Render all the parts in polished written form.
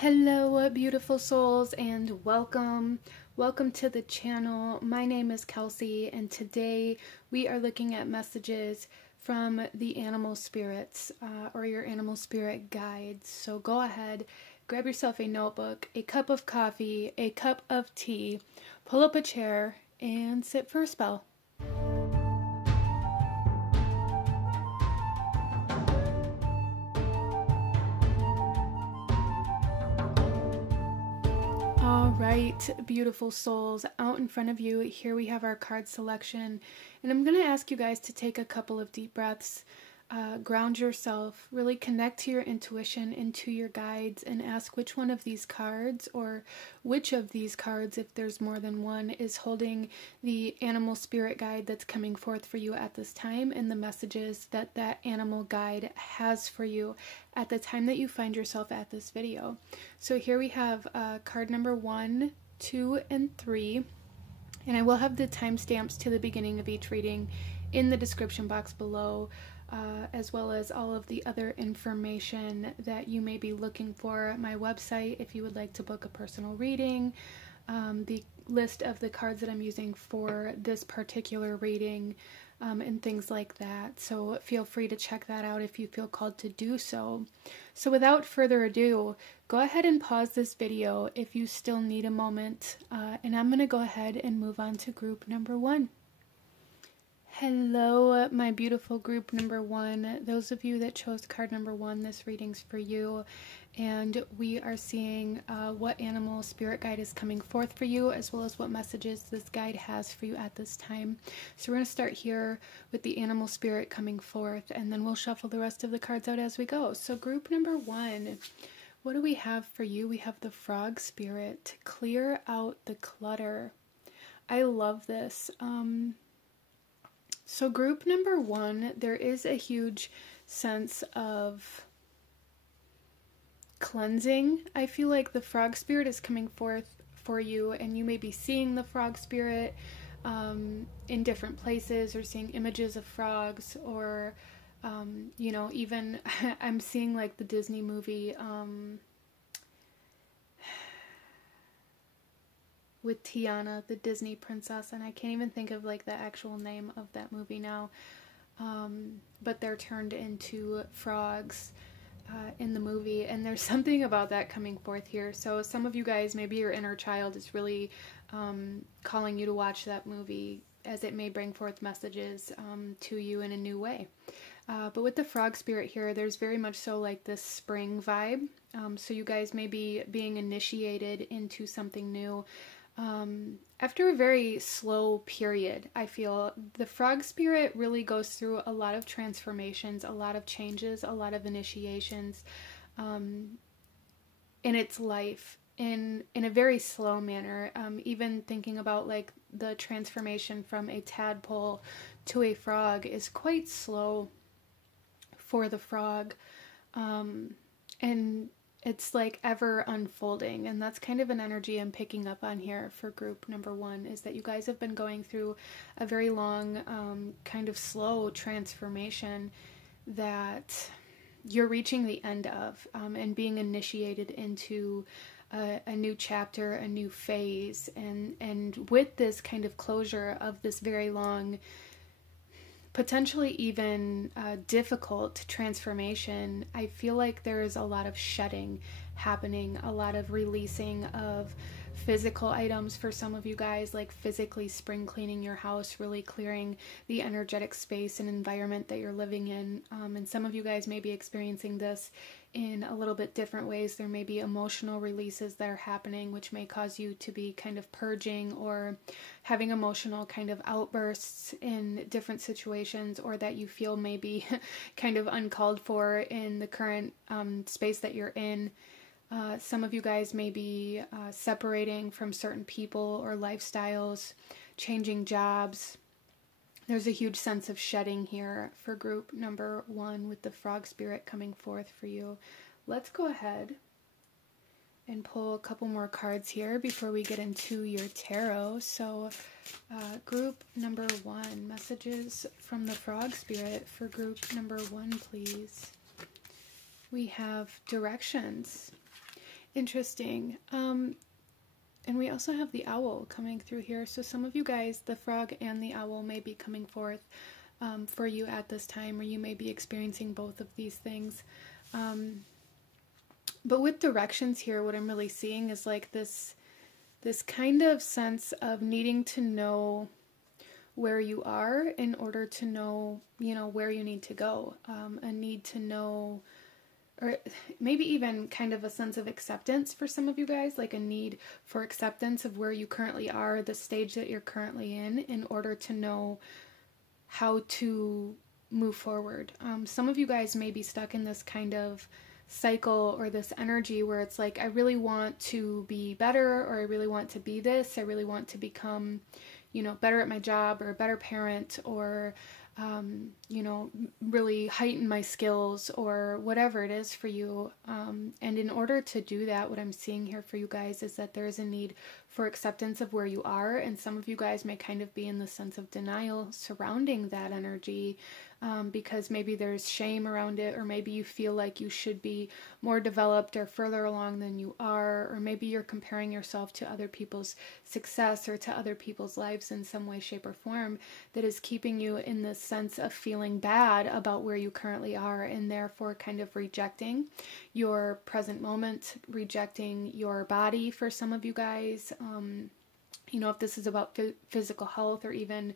Hello beautiful souls, and welcome to the channel. My name is Kelsey, and today we are looking at messages from the animal spirits or your animal spirit guides. So go ahead, grab yourself a notebook, a cup of coffee, a cup of tea, pull up a chair and sit for a spell. Alright, beautiful souls, out in front of you, here we have our card selection, and I'm going to ask you guys to take a couple of deep breaths, ground yourself, really connect to your intuition and to your guides, and ask which one of these cards, or which of these cards, if there's more than one, is holding the animal spirit guide that's coming forth for you at this time, and the messages that that animal guide has for you at the time that you find yourself at this video. So here we have card number 1, 2, and 3, and I will have the timestamps to the beginning of each reading in the description box below, as well as all of the other information that you may be looking for at my website if you would like to book a personal reading, the list of the cards that I'm using for this particular reading, and things like that. So feel free to check that out if you feel called to do so. So without further ado, go ahead and pause this video if you still need a moment, and I'm going to go ahead and move on to group number 1. Hello, my beautiful group number 1. Those of you that chose card number 1, this reading's for you. And we are seeing what animal spirit guide is coming forth for you, as well as what messages this guide has for you at this time. So we're going to start here with the animal spirit coming forth, and then we'll shuffle the rest of the cards out as we go. So group number 1, what do we have for you? We have the frog spirit. Clear out the clutter. I love this. So group number 1, there is a huge sense of cleansing. I feel like the frog spirit is coming forth for you, and you may be seeing the frog spirit in different places, or seeing images of frogs, or you know, even I'm seeing like the Disney movie with Tiana, the Disney princess, and I can't even think of like the actual name of that movie now, but they're turned into frogs in the movie, and there's something about that coming forth here. So some of you guys, maybe your inner child is really calling you to watch that movie, as it may bring forth messages to you in a new way. But with the frog spirit here, there's very much so like this spring vibe, so you guys may be being initiated into something new. After a very slow period, I feel the frog spirit really goes through a lot of transformations, a lot of changes, a lot of initiations in its life in a very slow manner. Even thinking about like the transformation from a tadpole to a frog is quite slow for the frog, and it's like ever unfolding, and that's kind of an energy I'm picking up on here for group number 1, is that you guys have been going through a very long kind of slow transformation that you're reaching the end of, and being initiated into a new chapter, a new phase, and with this kind of closure of this very long, potentially even difficult transformation, I feel like there is a lot of shedding happening, a lot of releasing of physical items for some of you guys, like physically spring cleaning your house, really clearing the energetic space and environment that you're living in. And some of you guys may be experiencing this in a little bit different ways. There may be emotional releases that are happening, which may cause you to be kind of purging or having emotional kind of outbursts in different situations, or that you feel maybe kind of uncalled for in the current space that you're in. Some of you guys may be separating from certain people or lifestyles, changing jobs. There's a huge sense of shedding here for group number 1 with the frog spirit coming forth for you. Let's go ahead and pull a couple more cards here before we get into your tarot. So group number 1, messages from the frog spirit for group number 1, please. We have directions. Interesting. And we also have the owl coming through here. So some of you guys, the frog and the owl may be coming forth for you at this time, or you may be experiencing both of these things. But with directions here, what I'm really seeing is like this kind of sense of needing to know where you are in order to know, you know, where you need to go. A need to know, or maybe even kind of a sense of acceptance for some of you guys, like a need for acceptance of where you currently are, the stage that you're currently in order to know how to move forward. Some of you guys may be stuck in this kind of cycle or this energy where it's like, I really want to be better, or I really want to be this, I really want to become, you know, better at my job, or a better parent, or you know, really heighten my skills, or whatever it is for you. And in order to do that, what I'm seeing here for you guys is that there is a need for acceptance of where you are. And some of you guys may kind of be in the sense of denial surrounding that energy, because maybe there's shame around it, or maybe you feel like you should be more developed or further along than you are, or maybe you're comparing yourself to other people's success or to other people's lives in some way, shape, or form that is keeping you in this sense of feeling bad about where you currently are, and therefore kind of rejecting your present moment, rejecting your body for some of you guys. You know, if this is about physical health, or even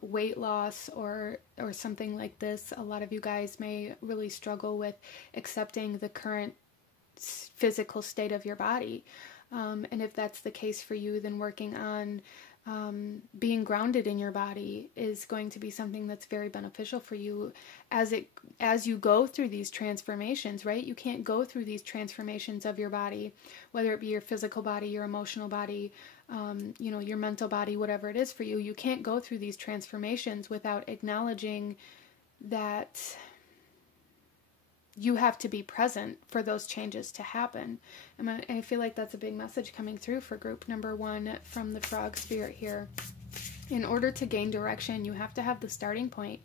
weight loss, or something like this, a lot of you guys may really struggle with accepting the current physical state of your body. And if that's the case for you, then working on being grounded in your body is going to be something that's very beneficial for you as you go through these transformations, right? You can't go through these transformations of your body, whether it be your physical body, your emotional body, you know, your mental body, whatever it is for you. You can't go through these transformations without acknowledging that you have to be present for those changes to happen. And I feel like that's a big message coming through for group number 1 from the frog spirit here. In order to gain direction, you have to have the starting point.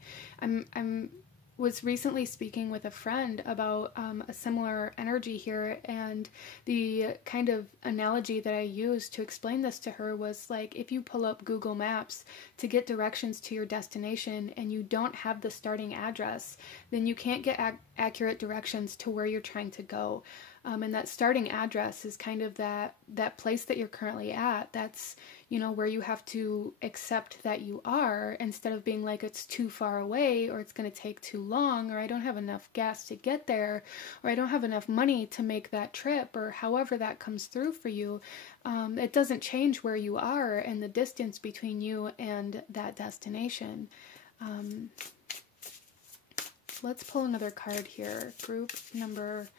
Was recently speaking with a friend about a similar energy here, and the kind of analogy that I used to explain this to her was like, if you pull up Google Maps to get directions to your destination and you don't have the starting address, then you can't get accurate directions to where you're trying to go. And that starting address is kind of that place that you're currently at. That's, you know, where you have to accept that you are, instead of being like, it's too far away, or it's going to take too long, or I don't have enough gas to get there, or I don't have enough money to make that trip, or however that comes through for you. It doesn't change where you are and the distance between you and that destination. Let's pull another card here. Group number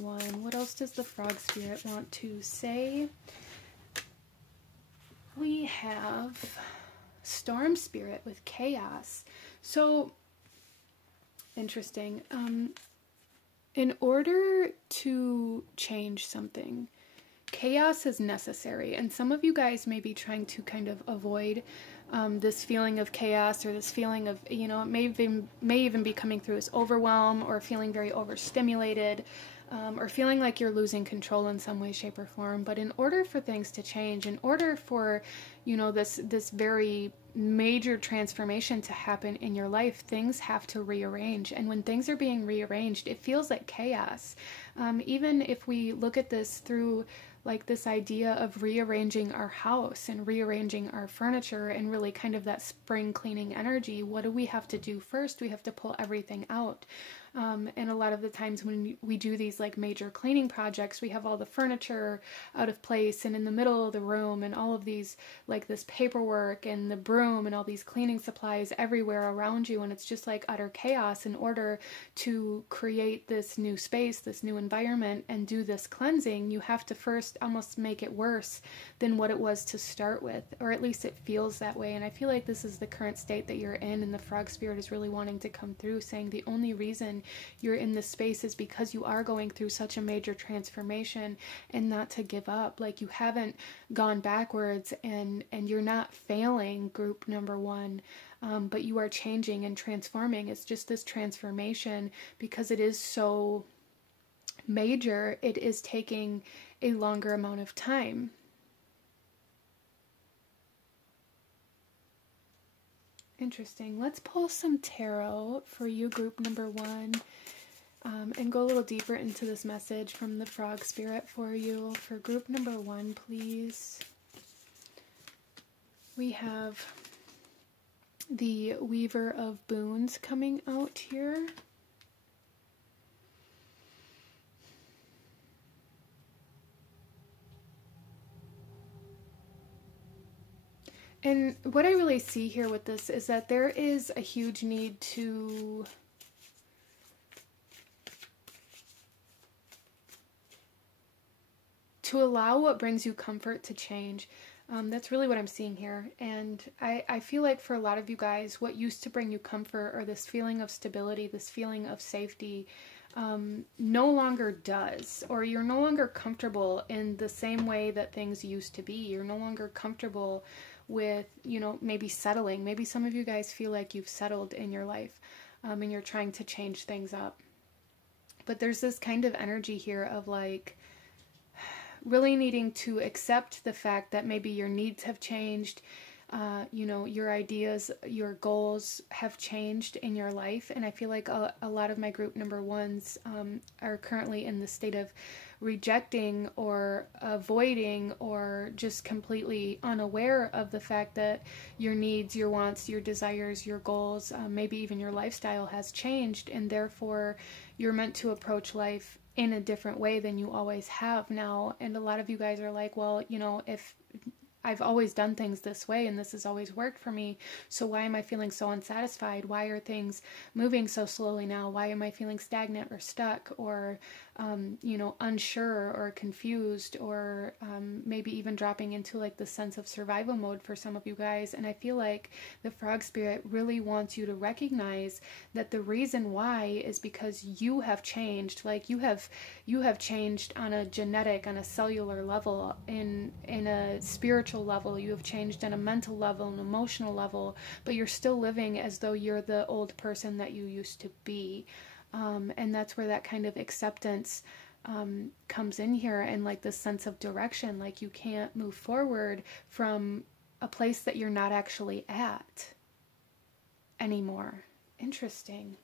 1. What else does the frog spirit want to say? We have storm spirit with chaos. So interesting. In order to change something, chaos is necessary. And some of you guys may be trying to kind of avoid this feeling of chaos, or this feeling of, you know, it may even be coming through as overwhelm, or feeling very overstimulated, or feeling like you're losing control in some way, shape, or form. But in order for things to change, in order for, you know, this very major transformation to happen in your life, things have to rearrange. And when things are being rearranged, it feels like chaos. Even if we look at this through like this idea of rearranging our house and rearranging our furniture, and really kind of that spring cleaning energy, what do we have to do first? We have to pull everything out. And a lot of the times when we do these like major cleaning projects, we have all the furniture out of place and in the middle of the room, and all of these, like this paperwork and the broom and all these cleaning supplies everywhere around you, and it's just like utter chaos. In order to create this new space, this new environment, and do this cleansing, you have to first almost make it worse than what it was to start with, or at least it feels that way. And I feel like this is the current state that you're in, and the frog spirit is really wanting to come through, saying the only reason you're in this space is because you are going through such a major transformation, and not to give up. Like, you haven't gone backwards, and you're not failing, group number 1, but you are changing and transforming. It's just this transformation because it is so major, it is taking a longer amount of time. Interesting. Let's pull some tarot for you, group number 1, and go a little deeper into this message from the frog spirit for you. For group number 1, please. We have the Weaver of Boons coming out here. And what I really see here with this is that there is a huge need to allow what brings you comfort to change. That's really what I'm seeing here. And I feel like for a lot of you guys, what used to bring you comfort, or this feeling of stability, this feeling of safety, no longer does, or you're no longer comfortable in the same way that things used to be. You're no longer comfortable with, you know, maybe settling. Maybe some of you guys feel like you've settled in your life, and you're trying to change things up. But there's this kind of energy here of like really needing to accept the fact that maybe your needs have changed, you know, your ideas, your goals have changed in your life. And I feel like a lot of my group number 1s are currently in the state of rejecting or avoiding or just completely unaware of the fact that your needs, your wants, your desires, your goals, maybe even your lifestyle has changed, and therefore you're meant to approach life in a different way than you always have now. And a lot of you guys are like, well, you know, if I've always done things this way and this has always worked for me, so why am I feeling so unsatisfied? Why are things moving so slowly now? Why am I feeling stagnant or stuck or, you know, unsure or confused, or maybe even dropping into like the sense of survival mode for some of you guys? And I feel like the frog spirit really wants you to recognize that the reason why is because you have changed. Like you have changed on a genetic, on a cellular level, in a spiritual level. You have changed on a mental level, an emotional level, but you're still living as though you're the old person that you used to be. And that's where that kind of acceptance comes in here, and like this sense of direction. Like you can't move forward from a place that you're not actually at anymore. Interesting.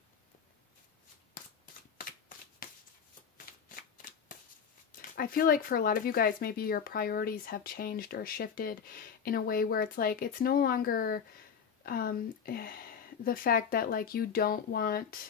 I feel like for a lot of you guys, maybe your priorities have changed or shifted in a way where it's like, it's no longer the fact that like you don't want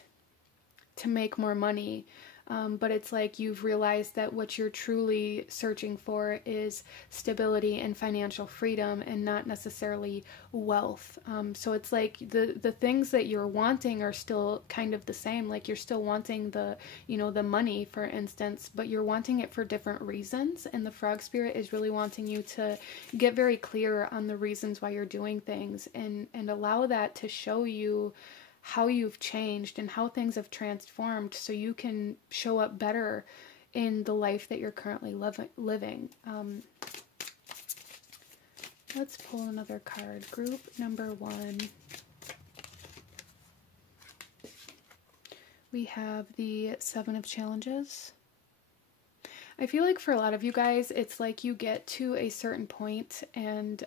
to make more money, but it's like you've realized that what you're truly searching for is stability and financial freedom, and not necessarily wealth. So it's like the things that you're wanting are still kind of the same. Like you're still wanting the, you know, the money, for instance, but you're wanting it for different reasons. And the frog spirit is really wanting you to get very clear on the reasons why you're doing things, and allow that to show you how you've changed and how things have transformed, so you can show up better in the life that you're currently living. Let's pull another card. Group number 1. We have the 7 of Challenges. I feel like for a lot of you guys, it's like you get to a certain point and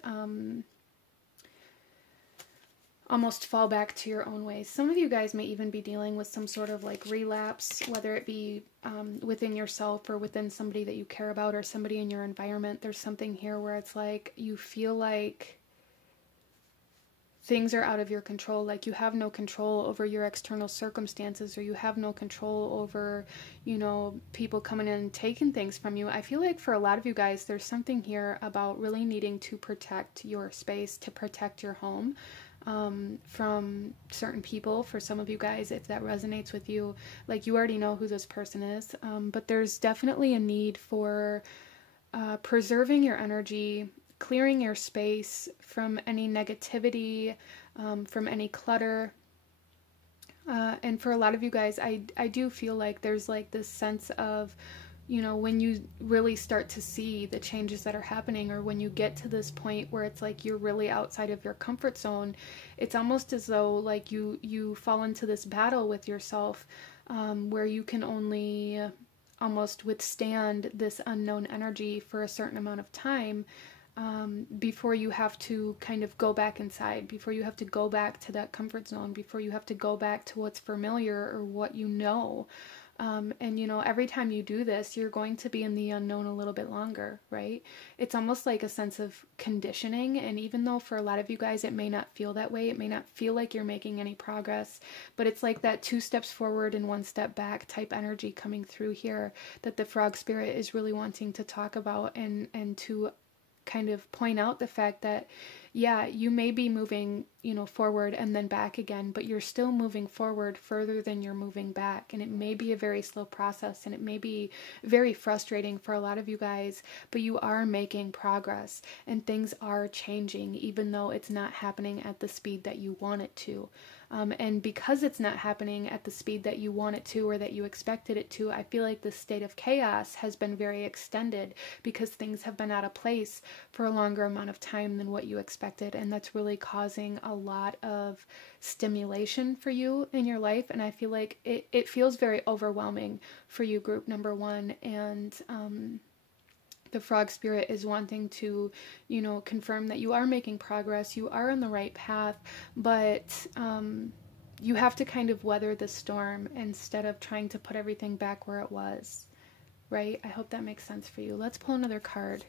almost fall back to your own ways. Some of you guys may even be dealing with some sort of like relapse, whether it be within yourself or within somebody that you care about or somebody in your environment. There's something here where it's like you feel like things are out of your control, like you have no control over your external circumstances, or you have no control over, you know, people coming in and taking things from you. I feel like for a lot of you guys, there's something here about really needing to protect your space, to protect your home from certain people. For some of you guys, if that resonates with you, like you already know who this person is, but there's definitely a need for preserving your energy, clearing your space from any negativity, from any clutter. And for a lot of you guys, I do feel like there's like this sense of, you know, when you really start to see the changes that are happening, or when you get to this point where it's like you're really outside of your comfort zone, it's almost as though like you fall into this battle with yourself, where you can only almost withstand this unknown energy for a certain amount of time, before you have to kind of go back inside, before you have to go back to that comfort zone, before you have to go back to what's familiar or what you know. And you know, every time you do this, you're going to be in the unknown a little bit longer, right? It's almost like a sense of conditioning. And even though for a lot of you guys, it may not feel that way, it may not feel like you're making any progress, but it's like that 2 steps forward and 1 step back type energy coming through here that the frog spirit is really wanting to talk about, and to kind of point out the fact that, yeah, you may be moving, you know, forward and then back again, but you're still moving forward further than you're moving back. And it may be a very slow process, and it may be very frustrating for a lot of you guys, but you are making progress and things are changing, even though it's not happening at the speed that you want it to. And because it's not happening at the speed that you want it to or that you expected it to, I feel like this state of chaos has been very extended because things have been out of place for a longer amount of time than what you expected. And that's really causing a lot of stimulation for you in your life. And I feel like it feels very overwhelming for you, group number 1. And the frog spirit is wanting to, you know, confirm that you are making progress, you are on the right path, but you have to kind of weather the storm instead of trying to put everything back where it was, right? I hope that makes sense for you. Let's pull another card.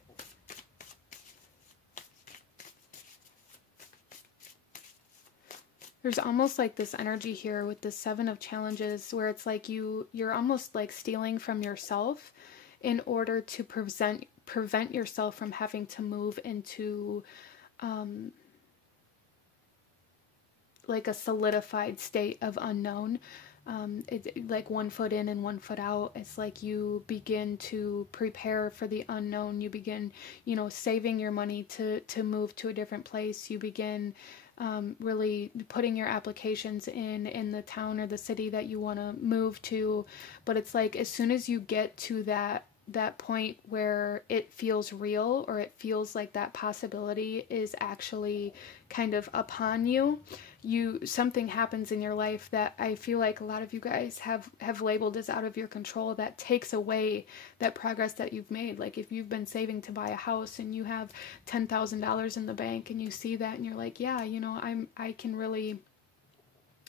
There's almost like this energy here with the 7 of challenges where it's like you're almost like stealing from yourself in order to prevent yourself from having to move into like a solidified state of unknown. It's like 1 foot in and 1 foot out. It's like you begin to prepare for the unknown. You begin, you know, saving your money to move to a different place. You begin really putting your applications in the town or the city that you want to move to. But it's like as soon as you get to that point where it feels real, or it feels like that possibility is actually kind of upon you, something happens in your life that I feel like a lot of you guys have labeled as out of your control, that takes away that progress that you've made. Like if you've been saving to buy a house and you have $10,000 in the bank and you see that and you're like, yeah, you know, I can really,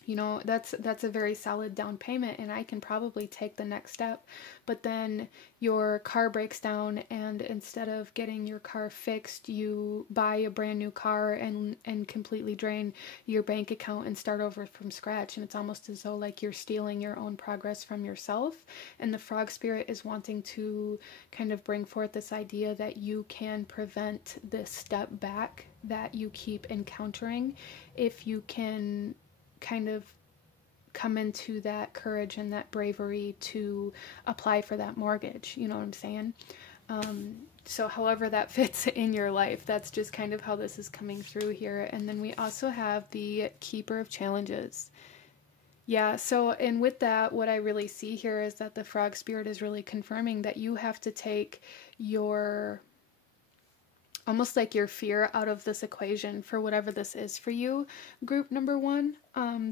you know, that's a very solid down payment and I can probably take the next step. But then your car breaks down, and instead of getting your car fixed, you buy a brand new car and completely drain your bank account and start over from scratch. And it's almost as though like you're stealing your own progress from yourself. And the frog spirit is wanting to kind of bring forth this idea that you can prevent this step back that you keep encountering if you can kind of come into that courage and that bravery to apply for that mortgage. You know what I'm saying? So however that fits in your life, that's just kind of how this is coming through here. And then we also have the Keeper of Challenges. Yeah, so, and with that, what I really see here is that the frog spirit is really confirming that you have to take your, almost like your fear out of this equation for whatever this is for you, group number 1.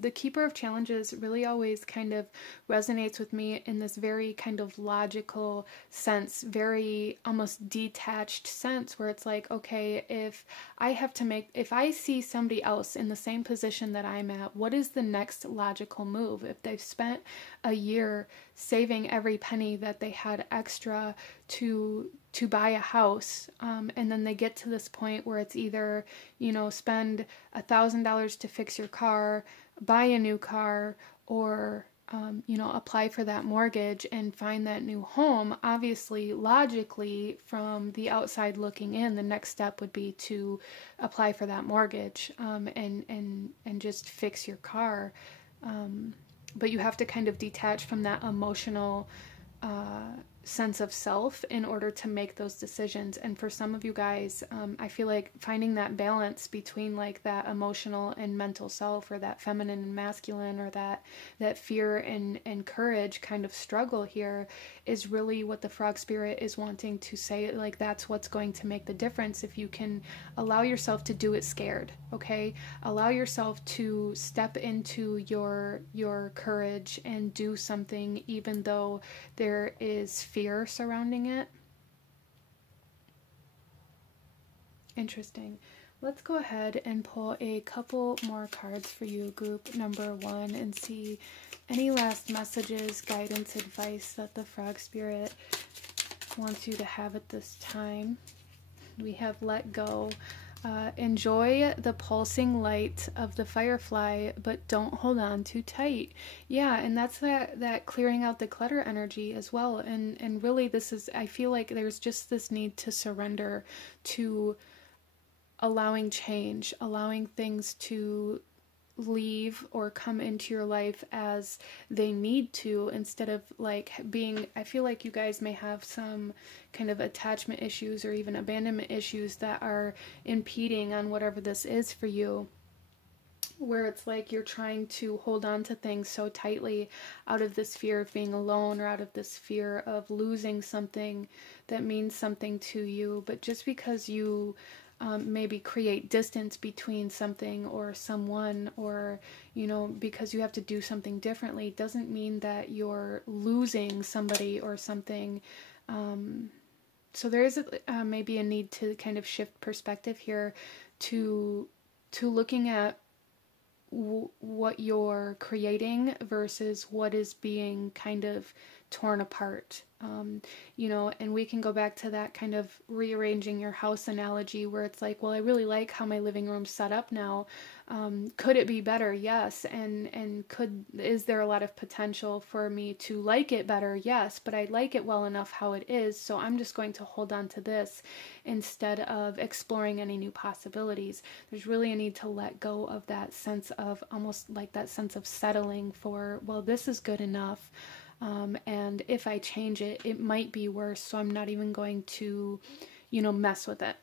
The Keeper of Challenges really always kind of resonates with me in this very kind of logical sense, very almost detached sense, where it's like, okay, if I see somebody else in the same position that I'm at, what is the next logical move? If they've spent a year saving every penny that they had extra to buy a house, and then they get to this point where it's either, you know, spend $1,000 to fix your car, buy a new car, or you know, apply for that mortgage and find that new home. Obviously, logically, from the outside looking in, the next step would be to apply for that mortgage, and just fix your car. But you have to kind of detach from that emotional sense of self in order to make those decisions. And for some of you guys, I feel like finding that balance between like that emotional and mental self, or that feminine and masculine, or that fear and courage kind of struggle here is really what the frog spirit is wanting to say. Like, that's what's going to make the difference if you can allow yourself to do it scared. Okay, allow yourself to step into your courage and do something even though there is fear surrounding it. Interesting. Let's go ahead and pull a couple more cards for you, group number 1, and see any last messages, guidance, advice that the frog spirit wants you to have at this time. We have let go. Enjoy the pulsing light of the firefly, but don't hold on too tight. Yeah, and that's that clearing out the clutter energy as well. And really, this is, I feel like there's just this need to surrender to allowing change, allowing things to leave or come into your life as they need to, instead of like being, I feel like you guys may have some kind of attachment issues or even abandonment issues that are impeding on whatever this is for you, where it's like you're trying to hold on to things so tightly out of this fear of being alone, or out of this fear of losing something that means something to you. But just because you maybe create distance between something or someone, or, you know, because you have to do something differently, doesn't mean that you're losing somebody or something. So there is maybe a need to kind of shift perspective here to looking at what you're creating versus what is being kind of torn apart. You know, and we can go back to that kind of rearranging your house analogy, where it's like, well, I really like how my living room's set up now. Could it be better? Yes. And is there a lot of potential for me to like it better? Yes, but I like it well enough how it is, so I'm just going to hold on to this instead of exploring any new possibilities. There's really a need to let go of that sense of, almost like that sense of settling for, well, this is good enough. And if I change it, it might be worse, so I'm not even going to, you know, mess with it.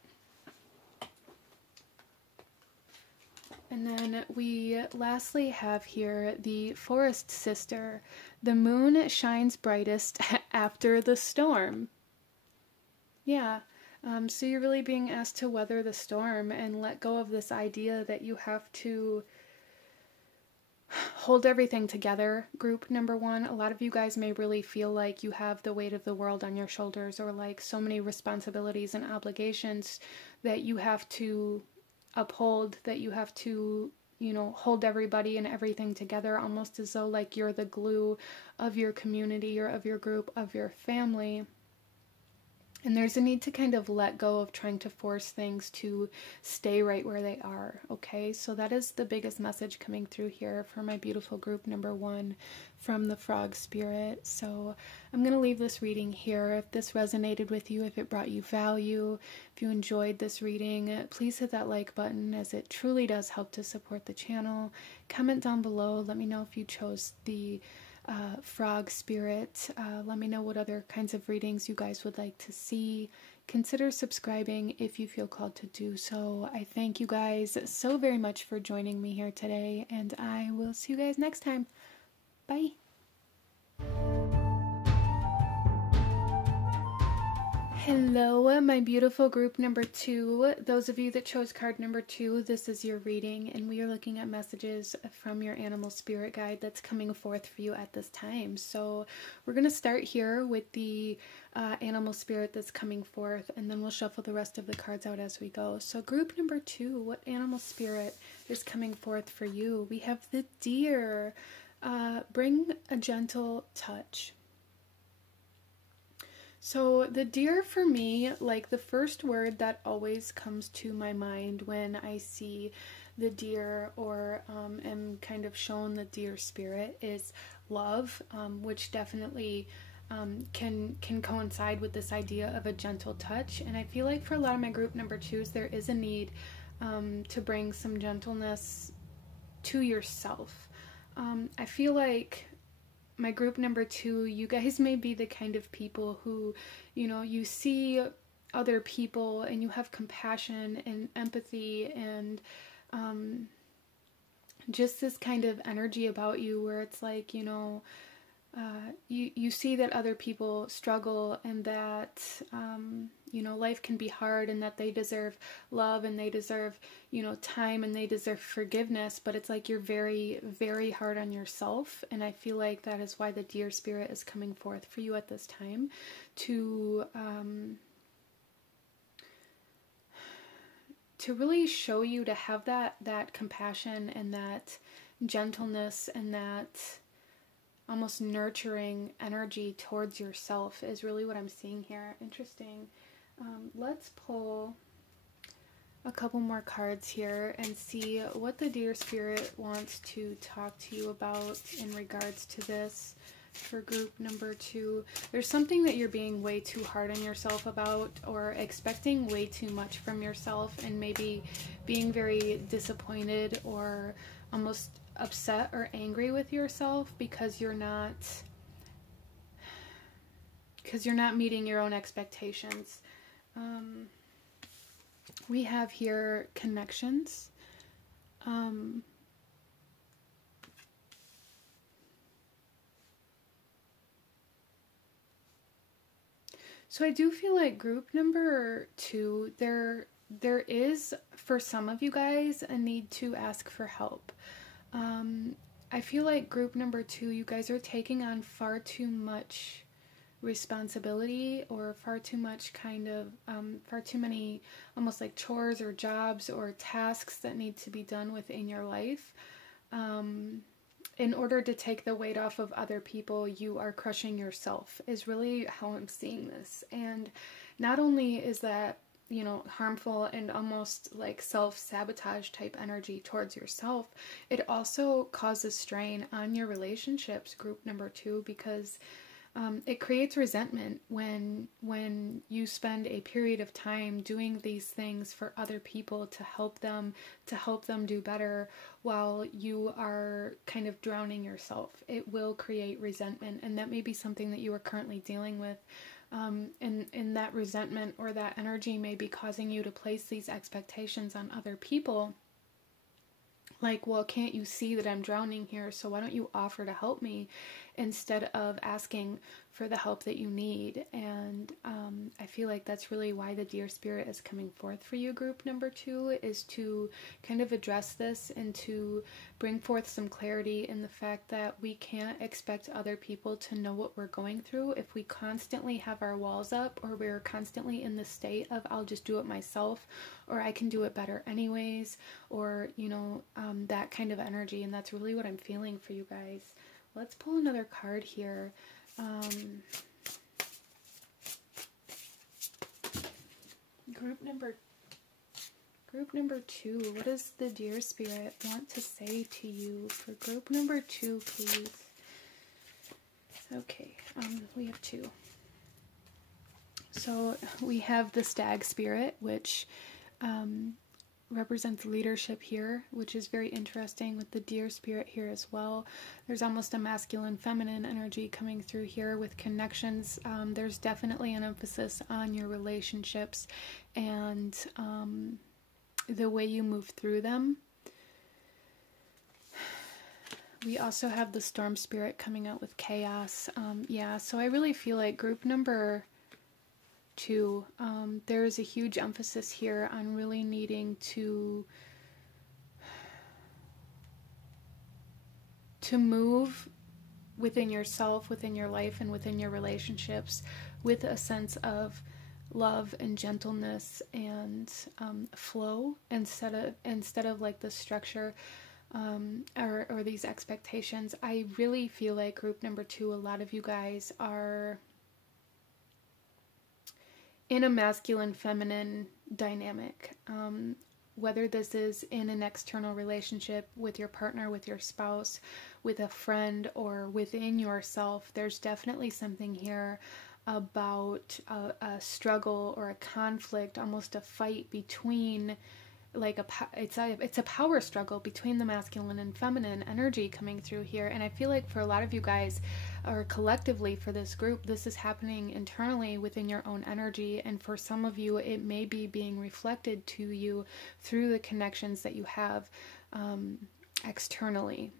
And then we lastly have here the forest sister. The moon shines brightest after the storm. Yeah. So you're really being asked to weather the storm and let go of this idea that you have to hold everything together, group number 1. A lot of you guys may really feel like you have the weight of the world on your shoulders, or like so many responsibilities and obligations that you have to uphold, that you have to, you know, hold everybody and everything together, almost as though like you're the glue of your community or of your group, of your family. And there's a need to kind of let go of trying to force things to stay right where they are, okay? So that is the biggest message coming through here for my beautiful group number 1 from the frog spirit. So I'm going to leave this reading here. If this resonated with you, if it brought you value, if you enjoyed this reading, please hit that like button, as it truly does help to support the channel. Comment down below. Let me know if you chose the frog spirit. Let me know what other kinds of readings you guys would like to see. Consider subscribing if you feel called to do so. I thank you guys so very much for joining me here today, and I will see you guys next time. Bye. Hello, my beautiful group number 2. Those of you that chose card number 2, this is your reading, and we are looking at messages from your animal spirit guide that's coming forth for you at this time. So we're going to start here with the animal spirit that's coming forth, and then we'll shuffle the rest of the cards out as we go. So group number 2, what animal spirit is coming forth for you? We have the deer. Bring a gentle touch. So the deer, for me, like the first word that always comes to my mind when I see the deer or am kind of shown the deer spirit is love, which definitely can coincide with this idea of a gentle touch. And I feel like for a lot of my group number 2s, there is a need to bring some gentleness to yourself. I feel like my group number 2, you guys may be the kind of people who, you know, you see other people and you have compassion and empathy and just this kind of energy about you where it's like, you know, you see that other people struggle and that, you know, life can be hard and that they deserve love and they deserve, you know, time and they deserve forgiveness, but it's like you're very, very hard on yourself. And I feel like that is why the deer spirit is coming forth for you at this time to really show you to have that compassion and that gentleness and that almost nurturing energy towards yourself is really what I'm seeing here. Interesting. Let's pull a couple more cards here and see what the deer spirit wants to talk to you about in regards to this for group number 2. There's something that you're being way too hard on yourself about, or expecting way too much from yourself, and maybe being very disappointed or almost upset or angry with yourself because you're not meeting your own expectations. We have here connections. So I do feel like group number 2, there is, for some of you guys, a need to ask for help. I feel like group number 2, you guys are taking on far too much responsibility, or far too much kind of, far too many almost like chores or jobs or tasks that need to be done within your life. In order to take the weight off of other people, you are crushing yourself, is really how I'm seeing this. And not only is that, you know, harmful and almost like self-sabotage type energy towards yourself, it also causes strain on your relationships, group number 2, because it creates resentment when you spend a period of time doing these things for other people to help them do better while you are kind of drowning yourself. It will create resentment, and that may be something that you are currently dealing with. And that resentment or that energy may be causing you to place these expectations on other people. Like, well, can't you see that I'm drowning here? So why don't you offer to help me instead of asking for the help that you need? And I feel like that's really why the deer spirit is coming forth for you, group number 2, is to kind of address this and to bring forth some clarity in the fact that we can't expect other people to know what we're going through if we constantly have our walls up, or we're constantly in the state of, I'll just do it myself, or I can do it better anyways, or, you know, that kind of energy. And that's really what I'm feeling for you guys. Let's pull another card here. Group number 2, what does the deer spirit want to say to you for group number 2, please? Okay, we have 2. So we have the stag spirit, which represents leadership here, which is very interesting with the deer spirit here as well. There's almost a masculine feminine energy coming through here with connections. There's definitely an emphasis on your relationships and the way you move through them. We also have the storm spirit coming out with chaos. Yeah, so I really feel like group number 2, there's a huge emphasis here on really needing to move within yourself, within your life, and within your relationships with a sense of love and gentleness and flow instead of like the structure or these expectations. I really feel like group number 2, a lot of you guys are in a masculine-feminine dynamic, whether this is in an external relationship with your partner, with your spouse, with a friend, or within yourself. There's definitely something here about a struggle or a conflict, almost a fight between like it's a power struggle between the masculine and feminine energy coming through here. And I feel like for a lot of you guys, or collectively for this group, this is happening internally within your own energy, and for some of you it may be being reflected to you through the connections that you have externally.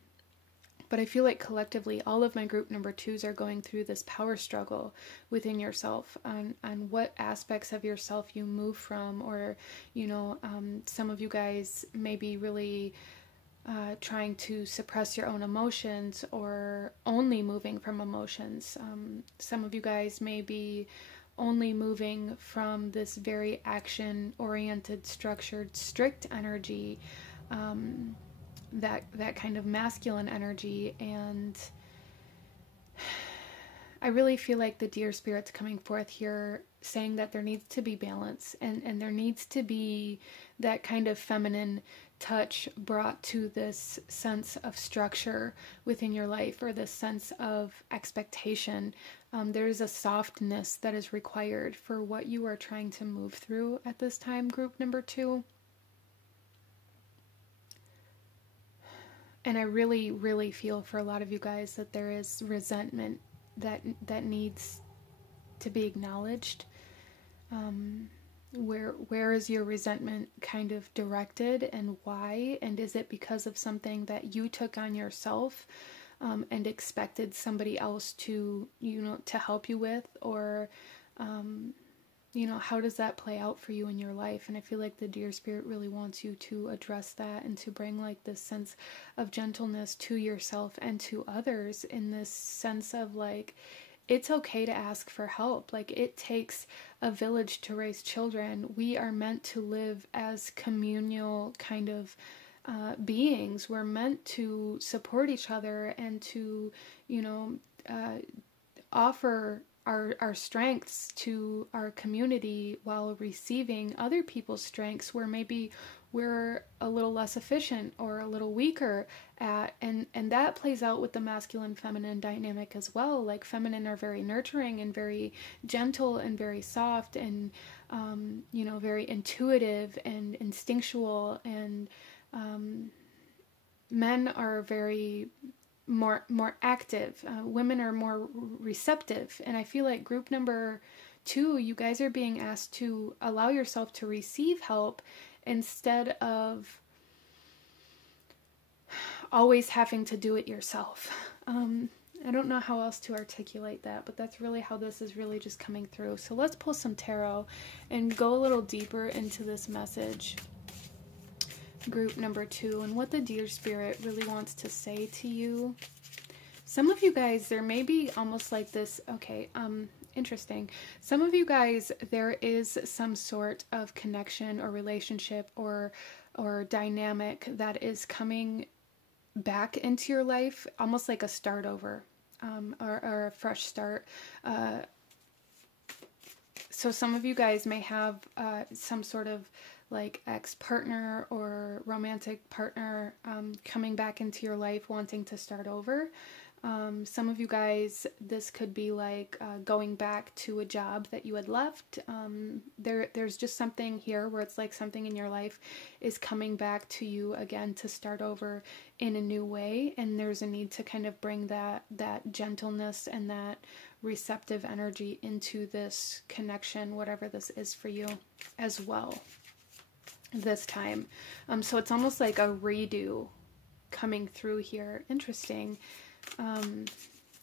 But I feel like collectively, all of my group number twos are going through this power struggle within yourself on what aspects of yourself you move from, or, you know, some of you guys may be really trying to suppress your own emotions, or only moving from emotions. Some of you guys may be only moving from this very action-oriented, structured, strict energy, that kind of masculine energy. And I really feel like the deer spirit's coming forth here saying that there needs to be balance, and there needs to be that kind of feminine touch brought to this sense of structure within your life, or this sense of expectation. There's a softness that is required for what you are trying to move through at this time, group number two. And I really, really feel for a lot of you guys that there is resentment that needs to be acknowledged. Where is your resentment kind of directed, and why? And is it because of something that you took on yourself and expected somebody else to, you know, to help you with? Or you know, how does that play out for you in your life? And I feel like the deer spirit really wants you to address that, and to bring like this sense of gentleness to yourself and to others, in this sense of like, it's okay to ask for help. Like, it takes a village to raise children. We are meant to live as communal kind of beings. We're meant to support each other and to, you know, offer our strengths to our community while receiving other people's strengths where maybe we're a little less efficient or a little weaker at, and that plays out with the masculine feminine dynamic as well. Like, feminine are very nurturing and very gentle and very soft, and you know, very intuitive and instinctual, and men are very more active. Women are more receptive. And I feel like group number two, you guys are being asked to allow yourself to receive help instead of always having to do it yourself. I don't know how else to articulate that, but that's really how this is really just coming through. So let's pull some tarot and go a little deeper into this message, group number two, and what the deer spirit really wants to say to you. Some of you guys, there may be almost like this, okay, interesting. Some of you guys, there is some sort of connection or relationship or dynamic that is coming back into your life, almost like a start over, or a fresh start. So some of you guys may have some sort of like ex-partner or romantic partner coming back into your life wanting to start over. Some of you guys, this could be like going back to a job that you had left. There's just something here where it's like something in your life is coming back to you again to start over in a new way, and there's a need to kind of bring that gentleness and that receptive energy into this connection, whatever this is for you as well this time. So it's almost like a redo coming through here. Interesting.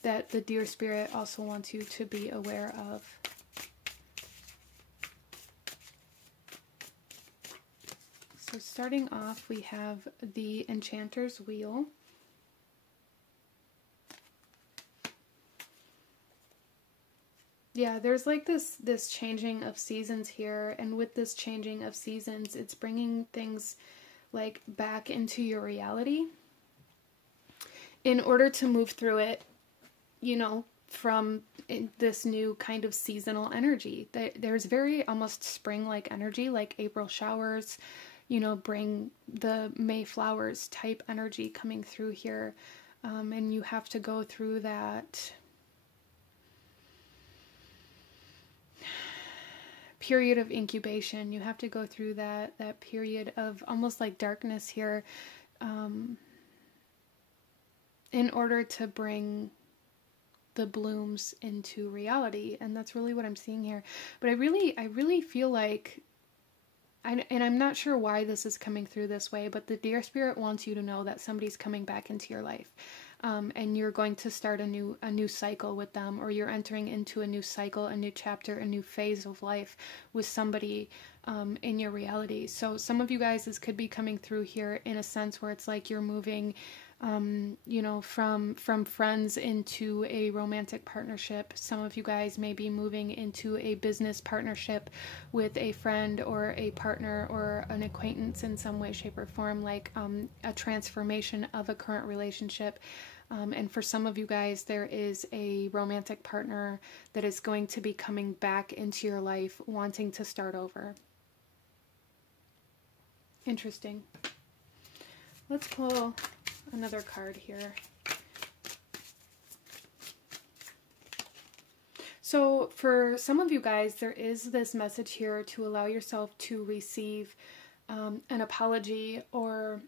That the deer spirit also wants you to be aware of. So starting off, we have the Enchanter's Wheel. Yeah, there's like this changing of seasons here, and with this changing of seasons, it's bringing things like back into your reality in order to move through it, you know, from this new kind of seasonal energy. There's very almost spring-like energy, like April showers, you know, bring the May flowers type energy coming through here. And you have to go through that period of incubation. You have to go through that period of almost like darkness here, in order to bring the blooms into reality. And that's really what I'm seeing here. But I really feel like, and I'm not sure why this is coming through this way, but the deer spirit wants you to know that somebody's coming back into your life. And you're going to start a new cycle with them, or you're entering into a new cycle, a new chapter, a new phase of life with somebody in your reality. So some of you guys, this could be coming through here in a sense where it's like you're moving, you know, from friends into a romantic partnership. Some of you guys may be moving into a business partnership with a friend or a partner or an acquaintance in some way, shape, or form, like a transformation of a current relationship. And for some of you guys, there is a romantic partner that is going to be coming back into your life, wanting to start over. Interesting. Let's pull another card here. So for some of you guys, there is this message here to allow yourself to receive an apology or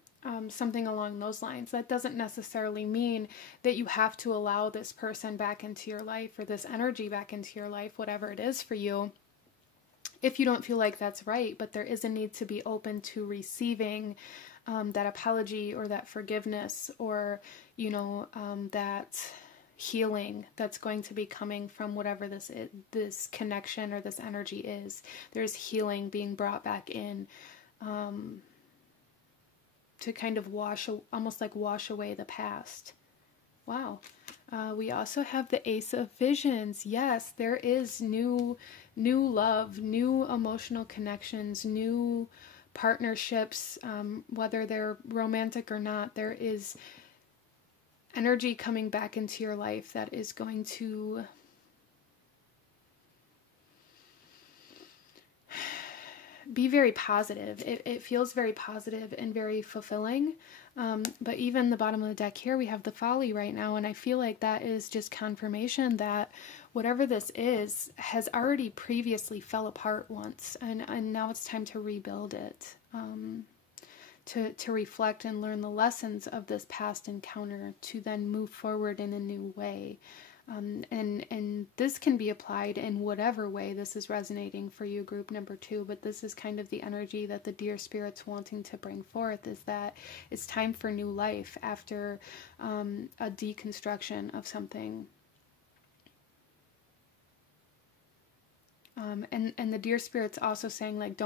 something along those lines. That doesn't necessarily mean that you have to allow this person back into your life or this energy back into your life, whatever it is for you, if you don't feel like that's right. But there is a need to be open to receiving that apology or that forgiveness, or, you know, that healing that's going to be coming from whatever this connection or this energy is. There's healing being brought back in, to kind of almost like wash away the past. Wow. We also have the Ace of Visions. Yes, there is new love, new emotional connections, new partnerships, whether they're romantic or not. There is energy coming back into your life that is going to be very positive. It feels very positive and very fulfilling. But even the bottom of the deck here, we have the Folly right now. And I feel like that is just confirmation that whatever this is has already previously fell apart once. And now it's time to rebuild it. To reflect and learn the lessons of this past encounter, to then move forward in a new way. And this can be applied in whatever way this is resonating for you, group number 2, but this is kind of the energy that the deer spirit's wanting to bring forth, is that it's time for new life after a deconstruction of something. And the deer spirit's also saying, like,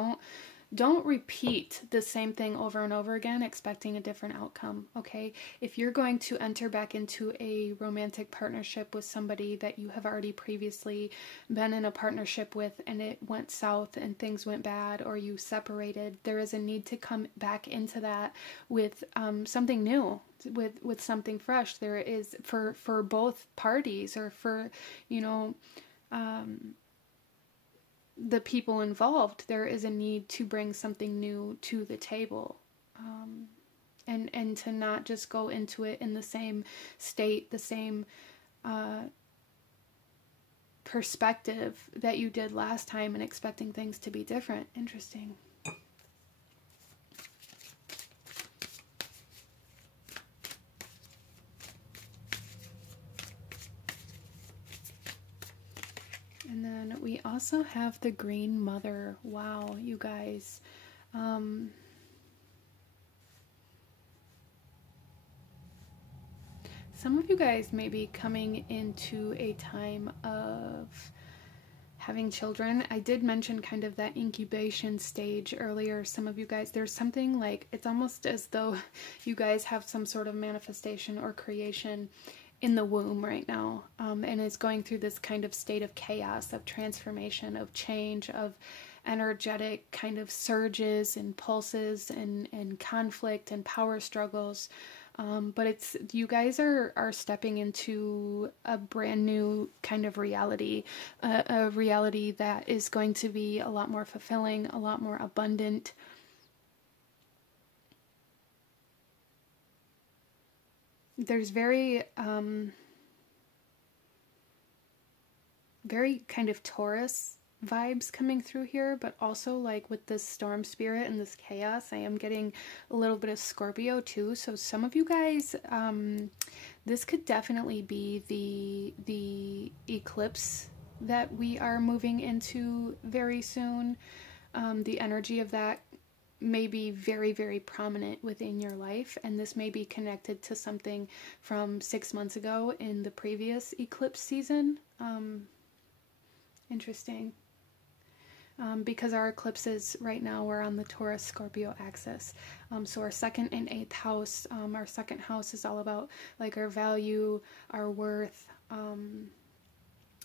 don't repeat the same thing over and over again expecting a different outcome, okay? If you're going to enter back into a romantic partnership with somebody that you have already previously been in a partnership with and it went south and things went bad, or you separated, there is a need to come back into that with something new, with something fresh. There is, for both parties, or for, you know, the people involved, there is a need to bring something new to the table, and to not just go into it in the same state, the same perspective that you did last time and expecting things to be different. Interesting. And then we also have the Green Mother. Wow, you guys. Some of you guys may be coming into a time of having children. I did mention kind of that incubation stage earlier. Some of you guys, there's something like, it's almost as though you guys have some sort of manifestation or creation in the womb right now, and is going through this kind of state of chaos, of transformation, of change, of energetic kind of surges and pulses and conflict and power struggles. But it's, you guys are stepping into a brand new kind of reality, a reality that is going to be a lot more fulfilling, a lot more abundant. There's very kind of Taurus vibes coming through here, but also like with this storm spirit and this chaos, I am getting a little bit of Scorpio too. So some of you guys, this could definitely be the eclipse that we are moving into very soon. The energy of that may be very, very prominent within your life, and this may be connected to something from 6 months ago in the previous eclipse season. Interesting. Because our eclipses right now are on the Taurus-Scorpio axis. So our 2nd and 8th house, our 2nd house is all about like our value, our worth.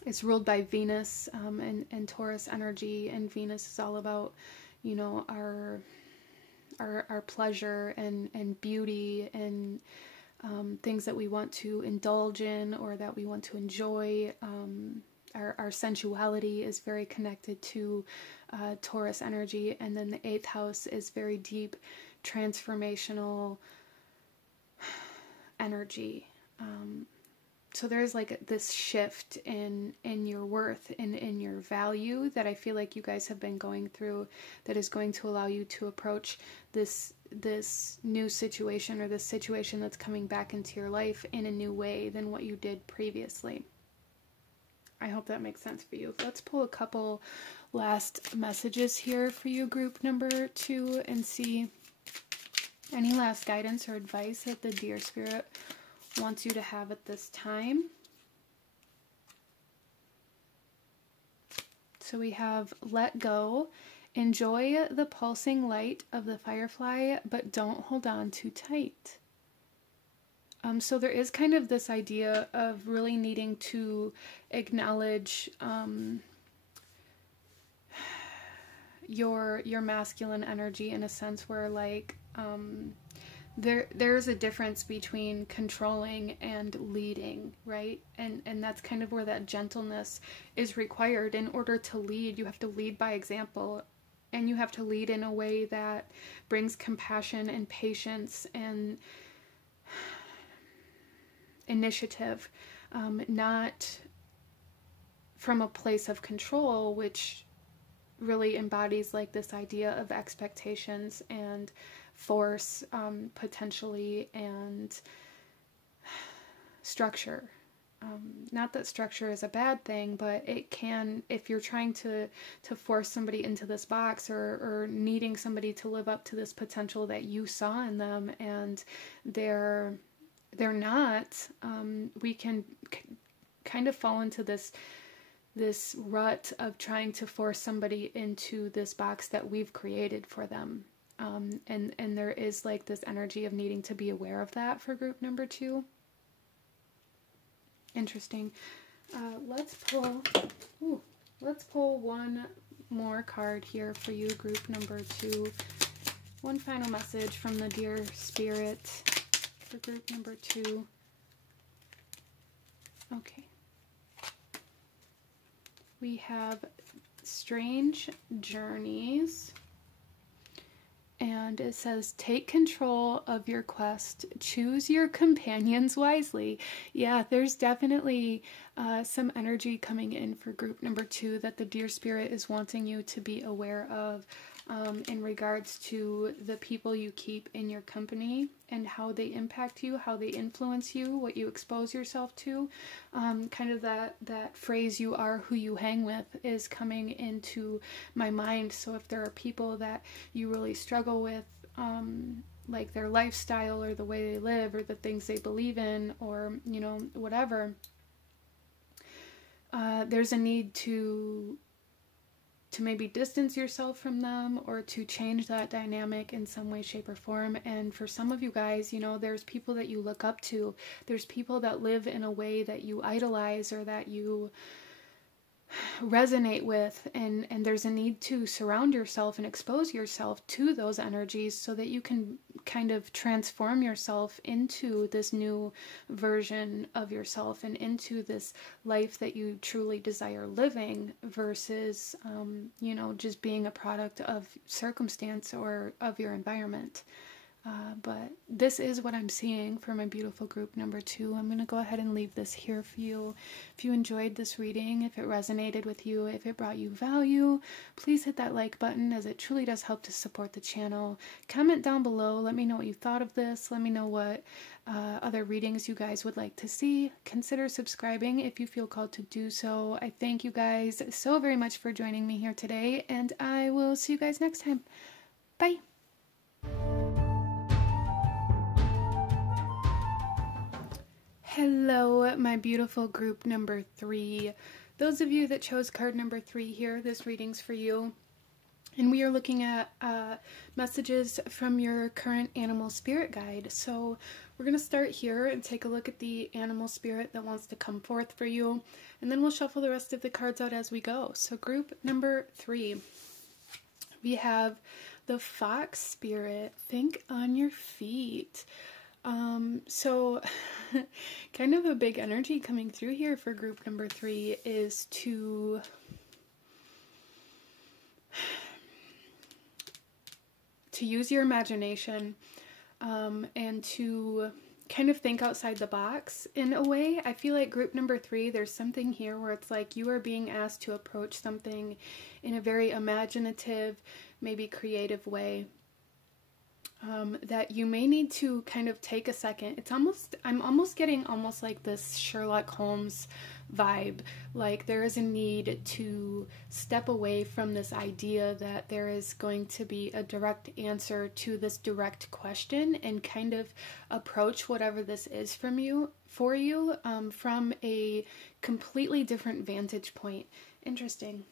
It's ruled by Venus and Taurus energy, and Venus is all about, you know, our pleasure and beauty and things that we want to indulge in or that we want to enjoy. Our sensuality is very connected to Taurus energy, and then the 8th house is very deep, transformational energy. So there's like this shift in your worth and in your value that I feel like you guys have been going through, that is going to allow you to approach this new situation, or this situation that's coming back into your life, in a new way than what you did previously. I hope that makes sense for you. Let's pull a couple last messages here for you, group number 2, and see any last guidance or advice that the Deer Spirit wants you to have at this time. So we have let go. Enjoy the pulsing light of the firefly, but don't hold on too tight. So there is kind of this idea of really needing to acknowledge your masculine energy, in a sense where like there's a difference between controlling and leading, right? And that's kind of where that gentleness is required. In order to lead, you have to lead by example, and you have to lead in a way that brings compassion and patience and initiative, not from a place of control, which really embodies like this idea of expectations and force, potentially, and structure. Not that structure is a bad thing, but it can, if you're trying to force somebody into this box, or needing somebody to live up to this potential that you saw in them, and they're not, we can kind of fall into this rut of trying to force somebody into this box that we've created for them. And there is like this energy of needing to be aware of that for group number 2. Interesting. Let's pull one more card here for you, group number 2. One final message from the Deer Spirit for group number 2. Okay. We have strange journeys. And it says, take control of your quest. Choose your companions wisely. Yeah, there's definitely some energy coming in for group number 2 that the Deer Spirit is wanting you to be aware of, in regards to the people you keep in your company and how they impact you, how they influence you, what you expose yourself to. Kind of that phrase, you are who you hang with, is coming into my mind. So if there are people that you really struggle with, like their lifestyle or the way they live or the things they believe in, or, you know, whatever, there's a need to maybe distance yourself from them, or to change that dynamic in some way, shape, or form. And for some of you guys, you know, there's people that you look up to. There's people that live in a way that you idolize or that you resonate with, and there's a need to surround yourself and expose yourself to those energies so that you can kind of transform yourself into this new version of yourself and into this life that you truly desire living, versus you know, just being a product of circumstance or of your environment. But this is what I'm seeing for my beautiful group number 2. I'm going to go ahead and leave this here for you. If you enjoyed this reading, if it resonated with you, if it brought you value, please hit that like button, as it truly does help to support the channel. Comment down below. Let me know what you thought of this. Let me know what other readings you guys would like to see. Consider subscribing if you feel called to do so. I thank you guys so very much for joining me here today, and I will see you guys next time. Bye! Hello, my beautiful group number 3. Those of you that chose card number 3 here, this reading's for you. And we are looking at messages from your current animal spirit guide. So we're going to start here and take a look at the animal spirit that wants to come forth for you. And then we'll shuffle the rest of the cards out as we go. So group number 3, we have the fox spirit. Think on your feet. So kind of a big energy coming through here for group number 3 is to use your imagination, and to kind of think outside the box in a way. I feel like group number 3, there's something here where it's like you are being asked to approach something in a very imaginative, maybe creative way. That you may need to kind of take a second. I'm almost getting almost like this Sherlock Holmes vibe. Like there is a need to step away from this idea that there is going to be a direct answer to this direct question, and kind of approach whatever this is for you from a completely different vantage point. Interesting.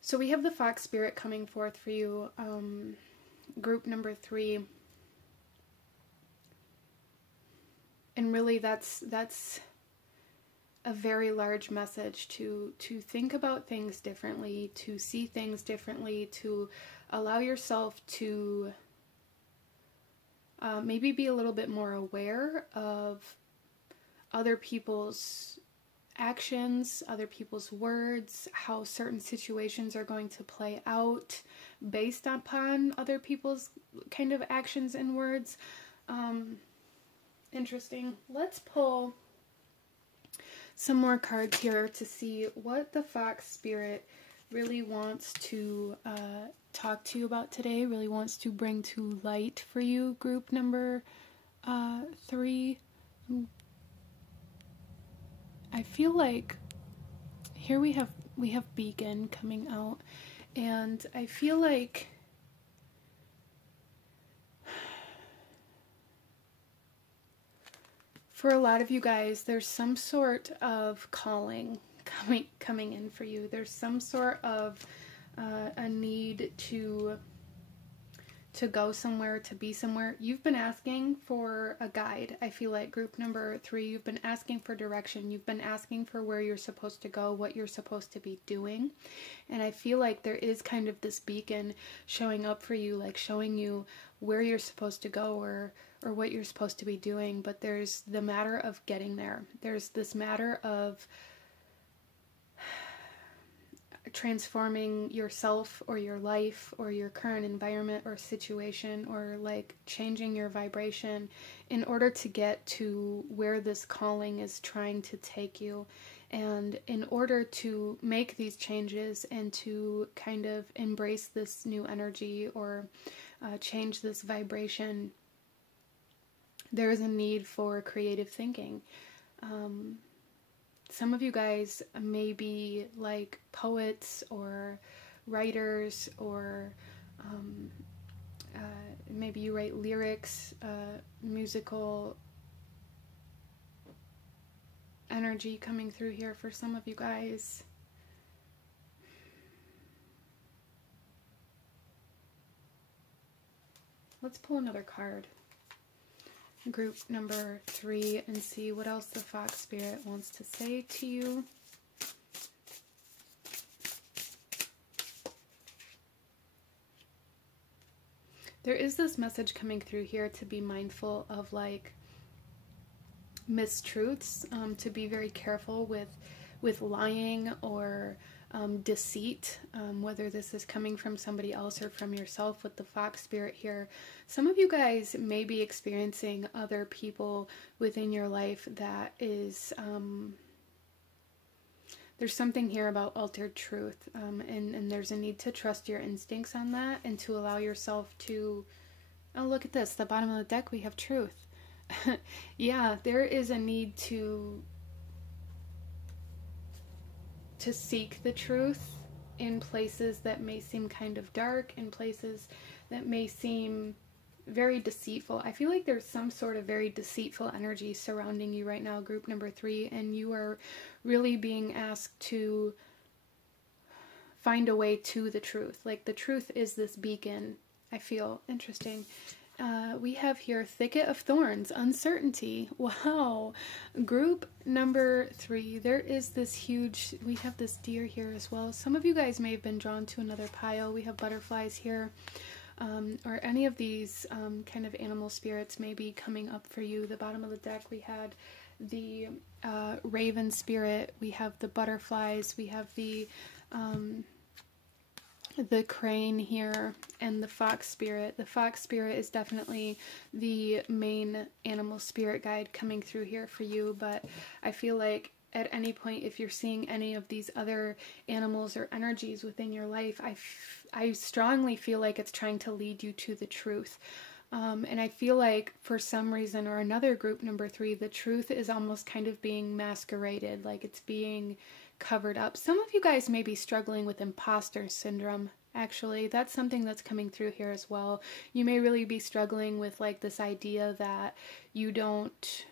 So we have the fox spirit coming forth for you. Group number 3, and really that's a very large message to think about things differently, to see things differently, to allow yourself to maybe be a little bit more aware of other people's actions, other people's words, how certain situations are going to play out based upon other people's kind of actions and words. Interesting. Let's pull some more cards here to see what the fox spirit really wants to talk to you about today, really wants to bring to light for you, group number 3. I feel like here we have beacon coming out, and I feel like for a lot of you guys, there's some sort of calling coming in for you. There's some sort of a need to go somewhere, to be somewhere. You've been asking for a guide. I feel like group number 3, you've been asking for direction. You've been asking for where you're supposed to go, what you're supposed to be doing. And I feel like there is kind of this beacon showing up for you, like showing you where you're supposed to go or what you're supposed to be doing. But there's the matter of getting there. There's this matter of transforming yourself or your life or your current environment or situation, or like changing your vibration in order to get to where this calling is trying to take you. And in order to make these changes and to kind of embrace this new energy or change this vibration, there is a need for creative thinking. Some of you guys may be like poets or writers, or maybe you write lyrics, musical energy coming through here for some of you guys. Let's pull another card. Group number 3, and see what else the fox spirit wants to say to you. There is this message coming through here to be mindful of like mistruths, to be very careful with lying or deceit, whether this is coming from somebody else or from yourself with the fox spirit here. Some of you guys may be experiencing other people within your life that is, there's something here about altered truth, and there's a need to trust your instincts on that and to allow yourself to, oh, look at this, the bottom of the deck, we have truth. Yeah, there is a need to seek the truth in places that may seem kind of dark, in places that may seem very deceitful. I feel like there's some sort of very deceitful energy surrounding you right now, group number 3, and you are really being asked to find a way to the truth. Like, the truth is this beacon, I feel. Interesting. We have here thicket of thorns, uncertainty. Wow. Group number 3, there is this huge, we have this deer here as well. Some of you guys may have been drawn to another pile. We have butterflies here, or any of these kind of animal spirits may be coming up for you. The bottom of the deck, we had the raven spirit, we have the butterflies, we have the crane here, and the fox spirit. The fox spirit is definitely the main animal spirit guide coming through here for you, but I feel like at any point, if you're seeing any of these other animals or energies within your life, I strongly feel like it's trying to lead you to the truth. And I feel like for some reason or another, group number 3, the truth is almost kind of being masqueraded, like it's being covered up. Some of you guys may be struggling with imposter syndrome. Actually, that's something that's coming through here as well. You may really be struggling with like this idea that you don't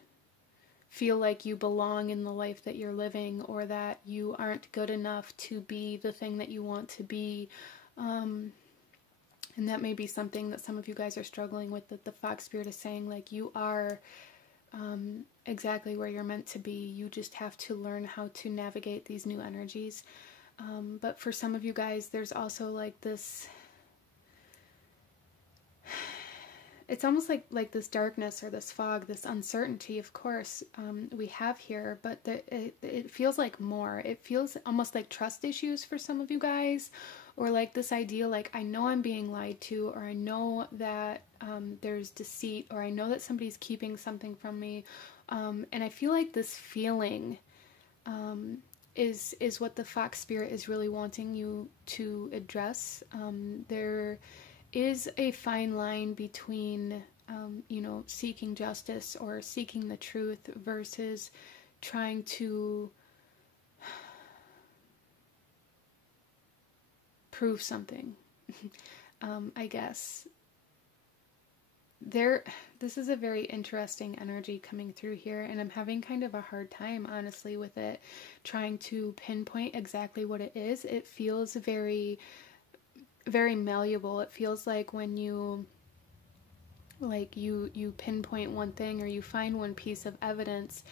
feel like you belong in the life that you're living, or that you aren't good enough to be the thing that you want to be. And that may be something that some of you guys are struggling with, that the fox spirit is saying, like, you are exactly where you're meant to be. You just have to learn how to navigate these new energies. But for some of you guys, there's also like this, it's almost like this darkness or this fog, this uncertainty, of course, we have here, but it feels like more. It feels almost like trust issues for some of you guys, or like this idea, like, I know I'm being lied to, or I know that there's deceit, or I know that somebody's keeping something from me. And I feel like this feeling is what the fox spirit is really wanting you to address. There is a fine line between, you know, seeking justice or seeking the truth versus trying to prove something. I guess. This is a very interesting energy coming through here, and I'm having kind of a hard time, honestly, with it, trying to pinpoint exactly what it is. It feels very, very malleable. It feels like when you pinpoint one thing, or you find one piece of evidence,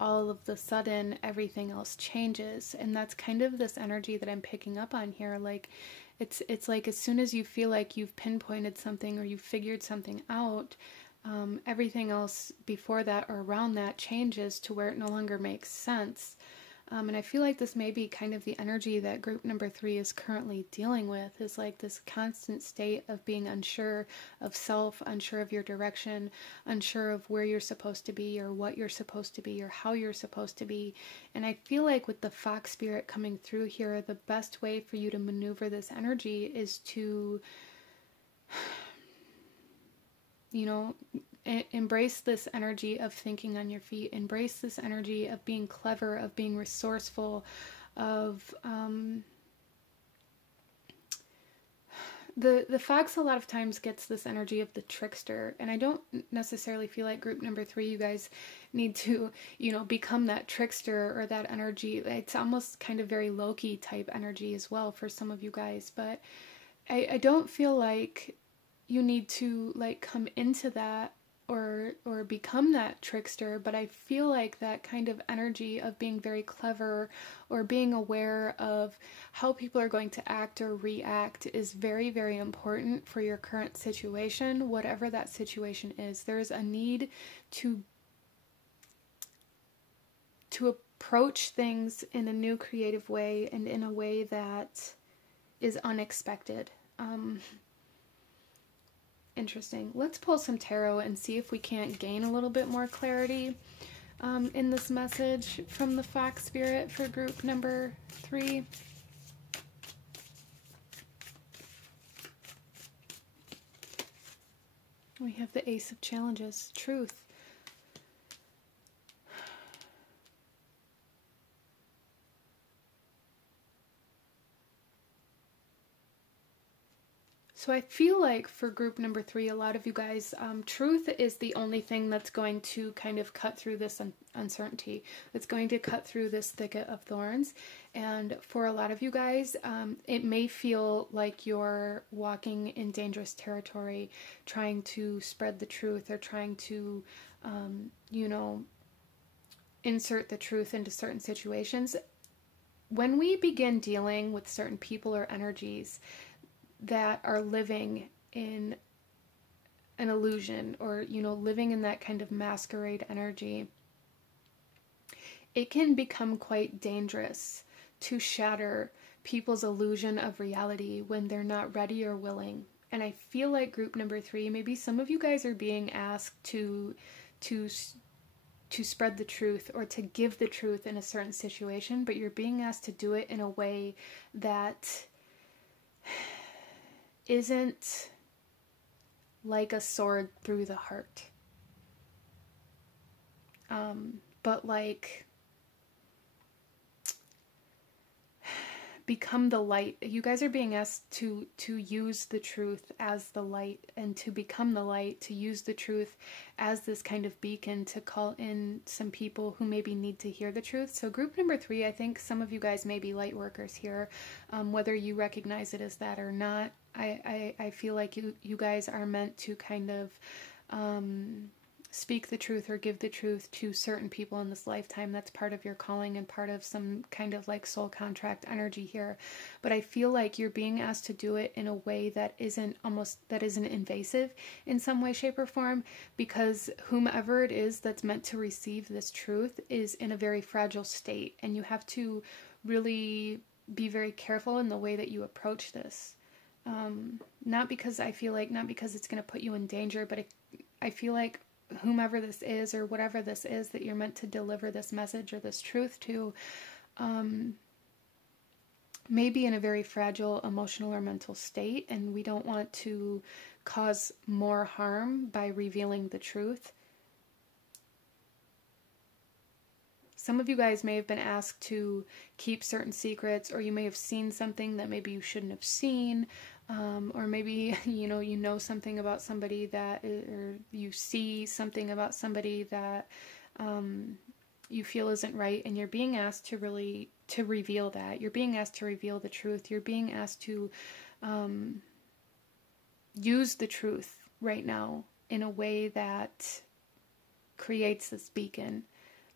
all of the sudden everything else changes. And that's kind of this energy that I'm picking up on here. Like, it's like as soon as you feel like you've pinpointed something or you've figured something out, everything else before that or around that changes to where it no longer makes sense. And I feel like this may be kind of the energy that group number 3 is currently dealing with, is like this constant state of being unsure of self, unsure of your direction, unsure of where you're supposed to be, or what you're supposed to be, or how you're supposed to be. And I feel like with the fox spirit coming through here, the best way for you to maneuver this energy is to, you know, embrace this energy of thinking on your feet, embrace this energy of being clever, of being resourceful, of the fox a lot of times gets this energy of the trickster, and I don't necessarily feel like group number 3, you guys need to, you know, become that trickster or that energy. It's almost kind of very Loki type energy as well for some of you guys, but I don't feel like you need to like come into that or become that trickster, but I feel like that kind of energy of being very clever or being aware of how people are going to act or react is very, very important for your current situation, whatever that situation is. There's a need to approach things in a new creative way and in a way that is unexpected. Interesting. Let's pull some tarot and see if we can't gain a little bit more clarity in this message from the Fox Spirit for group number 3. We have the Ace of Challenges, truth. So I feel like for group number 3, a lot of you guys, truth is the only thing that's going to kind of cut through this uncertainty. It's going to cut through this thicket of thorns. And for a lot of you guys, it may feel like you're walking in dangerous territory, trying to spread the truth or trying to, you know, insert the truth into certain situations. When we begin dealing with certain people or energies that are living in an illusion or, you know, living in that kind of masquerade energy, it can become quite dangerous to shatter people's illusion of reality when they're not ready or willing. And I feel like group number 3, maybe some of you guys are being asked to spread the truth or to give the truth in a certain situation, but you're being asked to do it in a way that isn't like a sword through the heart, but like become the light. You guys are being asked to use the truth as the light and to become the light, to use the truth as this kind of beacon to call in some people who maybe need to hear the truth. So group number 3, I think some of you guys may be light workers here, whether you recognize it as that or not. I feel like you guys are meant to kind of speak the truth or give the truth to certain people in this lifetime. That's part of your calling and part of some kind of like soul contract energy here. But I feel like you're being asked to do it in a way that isn't invasive in some way, shape, or form, because whomever it is that's meant to receive this truth is in a very fragile state, and you have to really be very careful in the way that you approach this. Not because it's going to put you in danger, but I feel like whomever this is or whatever this is that you're meant to deliver this message or this truth to, may be in a very fragile emotional or mental state, and we don't want to cause more harm by revealing the truth. Some of you guys may have been asked to keep certain secrets, or you may have seen something that maybe you shouldn't have seen, or maybe, you know something about somebody or you see something about somebody that you feel isn't right, and you're being asked to reveal that. You're being asked to reveal the truth. You're being asked to use the truth right now in a way that creates this beacon.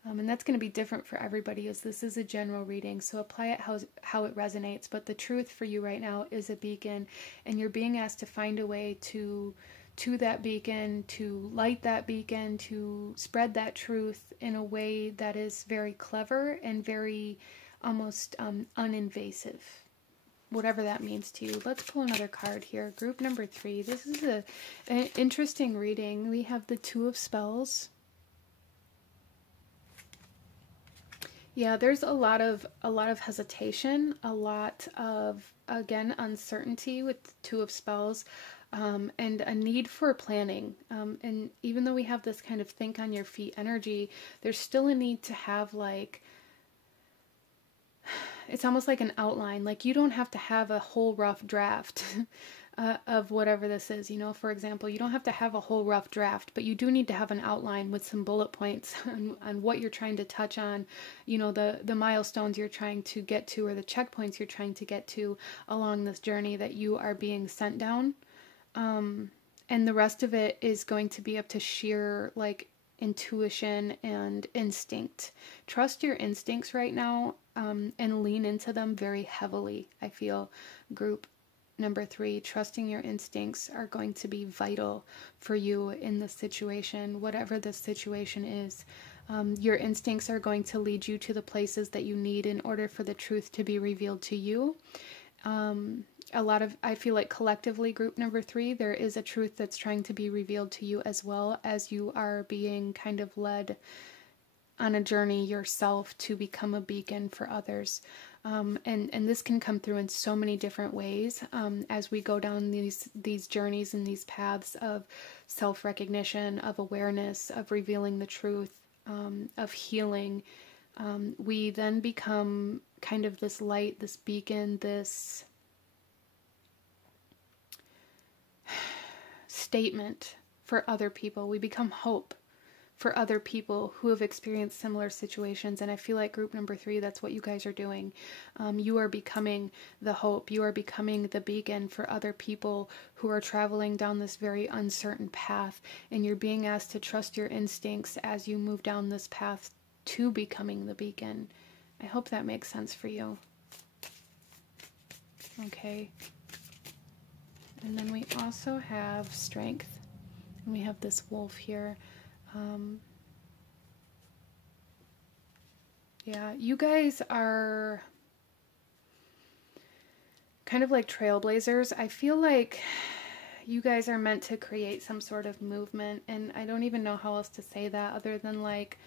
And that's going to be different for everybody, as this is a general reading, so apply it how it resonates. But the truth for you right now is a beacon, and you're being asked to find a way to that beacon, to light that beacon, to spread that truth in a way that is very clever and very almost uninvasive, whatever that means to you. Let's pull another card here. Group number 3. This is an interesting reading. We have the Two of Spells. Yeah, there's a lot of hesitation, a lot of, again, uncertainty with the Two of Spells, and a need for planning. And even though we have this kind of think on your feet energy, there's still a need to have like, it's almost like an outline. Like, you don't have to have a whole rough draft of whatever this is. For example, you don't have to have a whole rough draft, but you do need to have an outline with some bullet points on what you're trying to touch on, the milestones you're trying to get to, or the checkpoints you're trying to get to along this journey that you are being sent down. And the rest of it is going to be up to sheer like intuition and instinct. Trust your instincts right now, and lean into them very heavily. I feel, group number 3, trusting your instincts are going to be vital for you in this situation, whatever this situation is. Your instincts are going to lead you to the places that you need in order for the truth to be revealed to you. I feel like collectively, group number 3, there is a truth that's trying to be revealed to you as well, as you are being kind of led on a journey yourself to become a beacon for others. And this can come through in so many different ways as we go down these journeys and these paths of self-recognition, of awareness, of revealing the truth, of healing. We then become kind of this light, this beacon, this statement for other people. We become hope for other people who have experienced similar situations. And I feel like group number 3, that's what you guys are doing. You are becoming the hope. You are becoming the beacon for other people who are traveling down this very uncertain path. And you're being asked to trust your instincts as you move down this path to becoming the beacon. I hope that makes sense for you. Okay. And then we also have strength. And we have this wolf here. Yeah, you guys are kind of like trailblazers. I feel like you guys are meant to create some sort of movement, and I don't even know how else to say that other than like,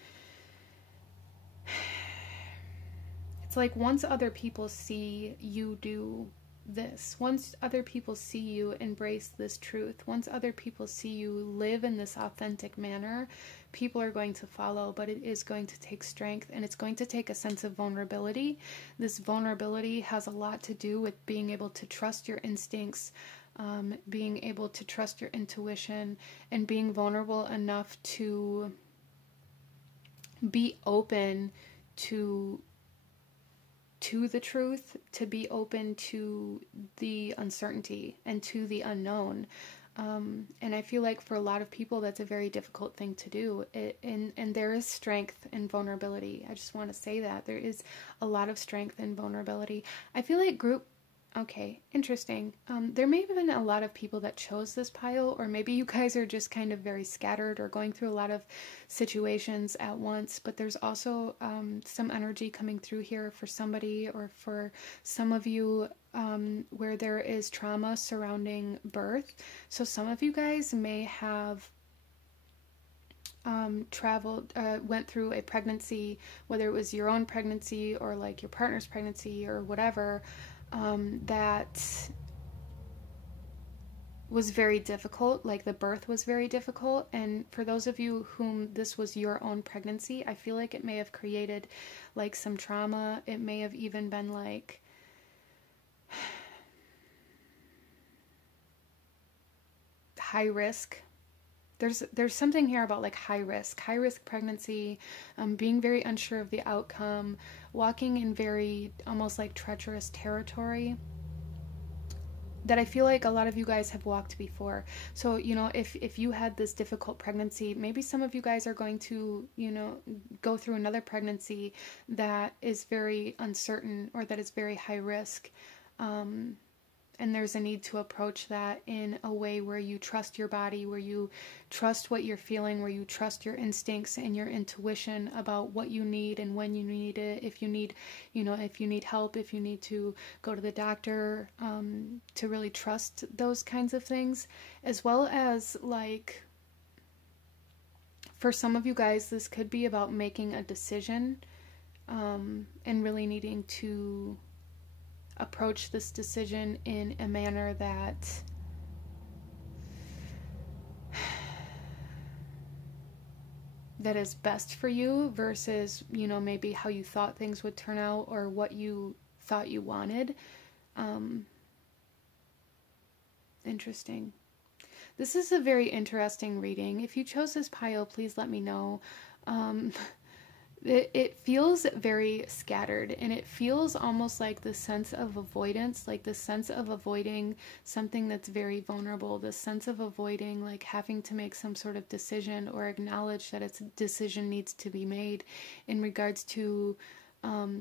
it's like once other people see you do this, once other people see you embrace this truth, once other people see you live in this authentic manner, people are going to follow. But it is going to take strength, and it's going to take a sense of vulnerability. This vulnerability has a lot to do with being able to trust your instincts, being able to trust your intuition, and being vulnerable enough to be open to the truth, to be open to the uncertainty and to the unknown. And I feel like for a lot of people, that's a very difficult thing to do. And there is strength in vulnerability. I just want to say that. There is a lot of strength in vulnerability. I feel like okay, interesting. There may have been a lot of people that chose this pile, or maybe you guys are just kind of very scattered or going through a lot of situations at once, but there's also some energy coming through here for somebody, or for some of you, where there is trauma surrounding birth. So some of you guys may have went through a pregnancy, whether it was your own pregnancy or like your partner's pregnancy or whatever, that was very difficult, like the birth was very difficult. And for those of you whom this was your own pregnancy, I feel like it may have created like some trauma. It may have even been like high risk. There's something here about like high risk pregnancy, being very unsure of the outcome, walking in very almost like treacherous territory that I feel like a lot of you guys have walked before. So, you know, if you had this difficult pregnancy, maybe some of you guys are going to, you know, go through another pregnancy that is very uncertain or that is very high risk. And there's a need to approach that in a way where you trust your body, where you trust what you're feeling, where you trust your instincts and your intuition about what you need and when you need it. If you need, you know, if you need help, if you need to go to the doctor, to really trust those kinds of things, as well as like, for some of you guys, this could be about making a decision, and really needing to approach this decision in a manner that is best for you versus, you know, maybe how you thought things would turn out or what you thought you wanted. Interesting. This is a very interesting reading. If you chose this pile, please let me know. It feels very scattered, and it feels almost like the sense of avoidance, like the sense of avoiding something that's very vulnerable, the sense of avoiding like having to make some sort of decision or acknowledge that its decision needs to be made in regards to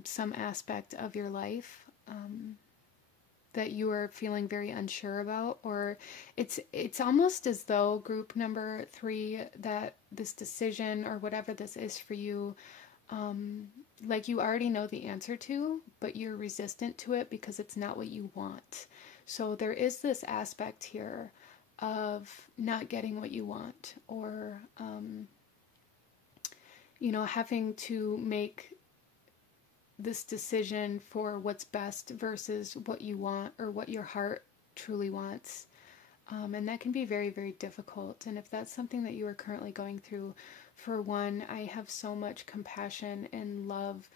some aspect of your life. that you are feeling very unsure about, or it's almost as though, group number 3, that this decision or whatever this is for you, like you already know the answer to, but you're resistant to it because it's not what you want. So there is this aspect here of not getting what you want, or having to make this decision for what's best versus what you want or what your heart truly wants. And that can be very, very difficult. And if that's something that you are currently going through, for one, I have so much compassion and love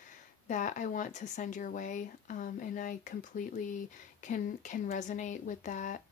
that I want to send your way. And I completely can resonate with that,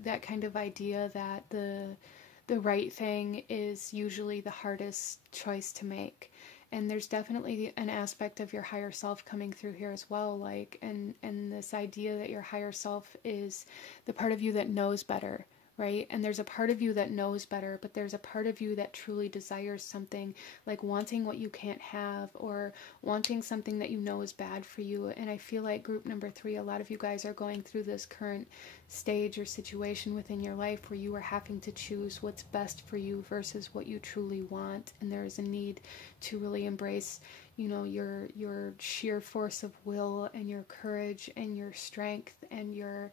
that kind of idea that the right thing is usually the hardest choice to make. And there's definitely an aspect of your higher self coming through here as well, like, and this idea that your higher self is the part of you that knows better, right? And there's a part of you that knows better, but there's a part of you that truly desires something, like wanting what you can't have, or wanting something that you know is bad for you. And I feel like, group number 3, a lot of you guys are going through this current stage or situation within your life where you are having to choose what's best for you versus what you truly want. And there is a need to really embrace, your sheer force of will and your courage and your strength and your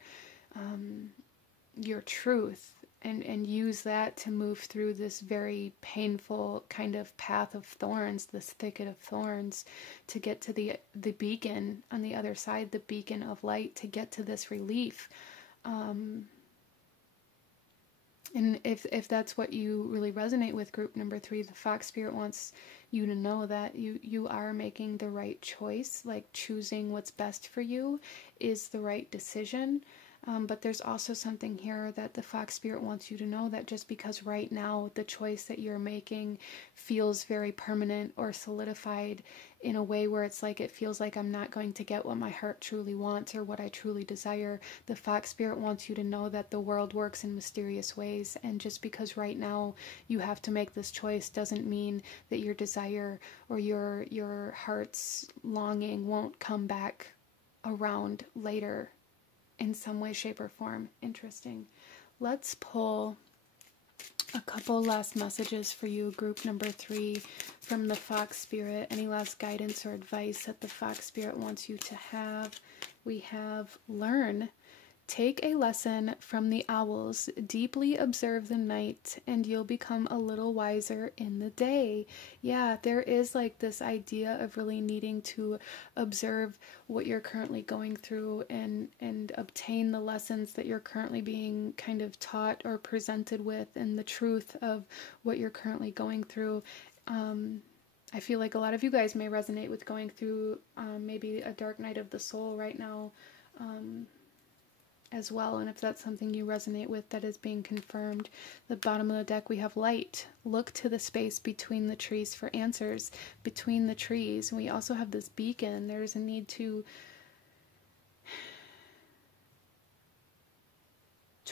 truth, and use that to move through this very painful kind of path of thorns, this thicket of thorns, to get to the beacon on the other side, the beacon of light, to get to this relief. And if that's what you really resonate with, group number 3, the Fox Spirit wants you to know that you are making the right choice, like choosing what's best for you is the right decision. But there's also something here that the Fox Spirit wants you to know, that just because right now the choice that you're making feels very permanent or solidified in a way where it's like, it feels like I'm not going to get what my heart truly wants or what I truly desire, the Fox Spirit wants you to know that the world works in mysterious ways. And just because right now you have to make this choice doesn't mean that your desire or your heart's longing won't come back around later in some way, shape, or form. Interesting. Let's pull a couple last messages for you, group number 3, from the Fox Spirit. Any last guidance or advice that the Fox Spirit wants you to have? We have learn. Take a lesson from the owls, deeply observe the night, and you'll become a little wiser in the day. Yeah, there is like this idea of really needing to observe what you're currently going through and obtain the lessons that you're currently being kind of taught or presented with, and the truth of what you're currently going through. I feel like a lot of you guys may resonate with going through maybe a dark night of the soul right now, as well. And if that's something you resonate with, that is being confirmed. The bottom of the deck, we have light. Look to the space between the trees for answers. Between the trees. And we also have this beacon. There's a need to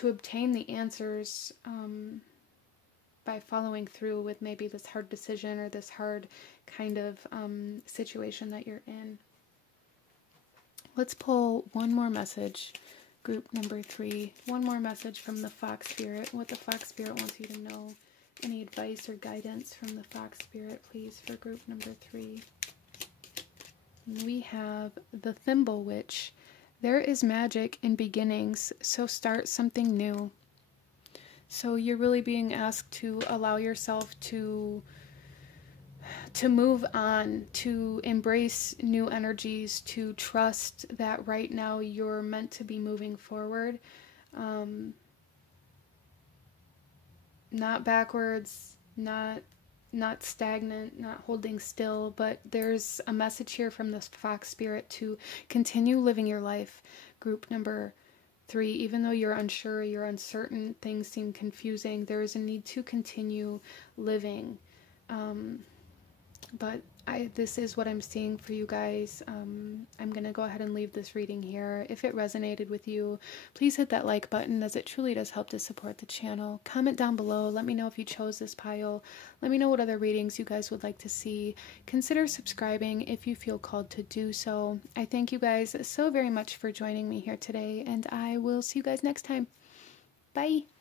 obtain the answers by following through with maybe this hard decision or this hard kind of situation that you're in. Let's pull one more message. Group number 3, one more message from the Fox Spirit, what the Fox Spirit wants you to know. Any advice or guidance from the Fox Spirit, please, for group number 3. And we have the Thimble Witch. There is magic in beginnings, so start something new. So you're really being asked to allow yourself to move on, to embrace new energies, to trust that right now you're meant to be moving forward. Not backwards, not stagnant, not holding still, but there's a message here from this Fox Spirit to continue living your life. Group number 3, even though you're unsure, you're uncertain, things seem confusing, there is a need to continue living. But this is what I'm seeing for you guys. I'm going to go ahead and leave this reading here. If it resonated with you, please hit that like button, as it truly does help to support the channel. Comment down below. Let me know if you chose this pile. Let me know what other readings you guys would like to see. Consider subscribing if you feel called to do so. I thank you guys so very much for joining me here today, and I will see you guys next time. Bye!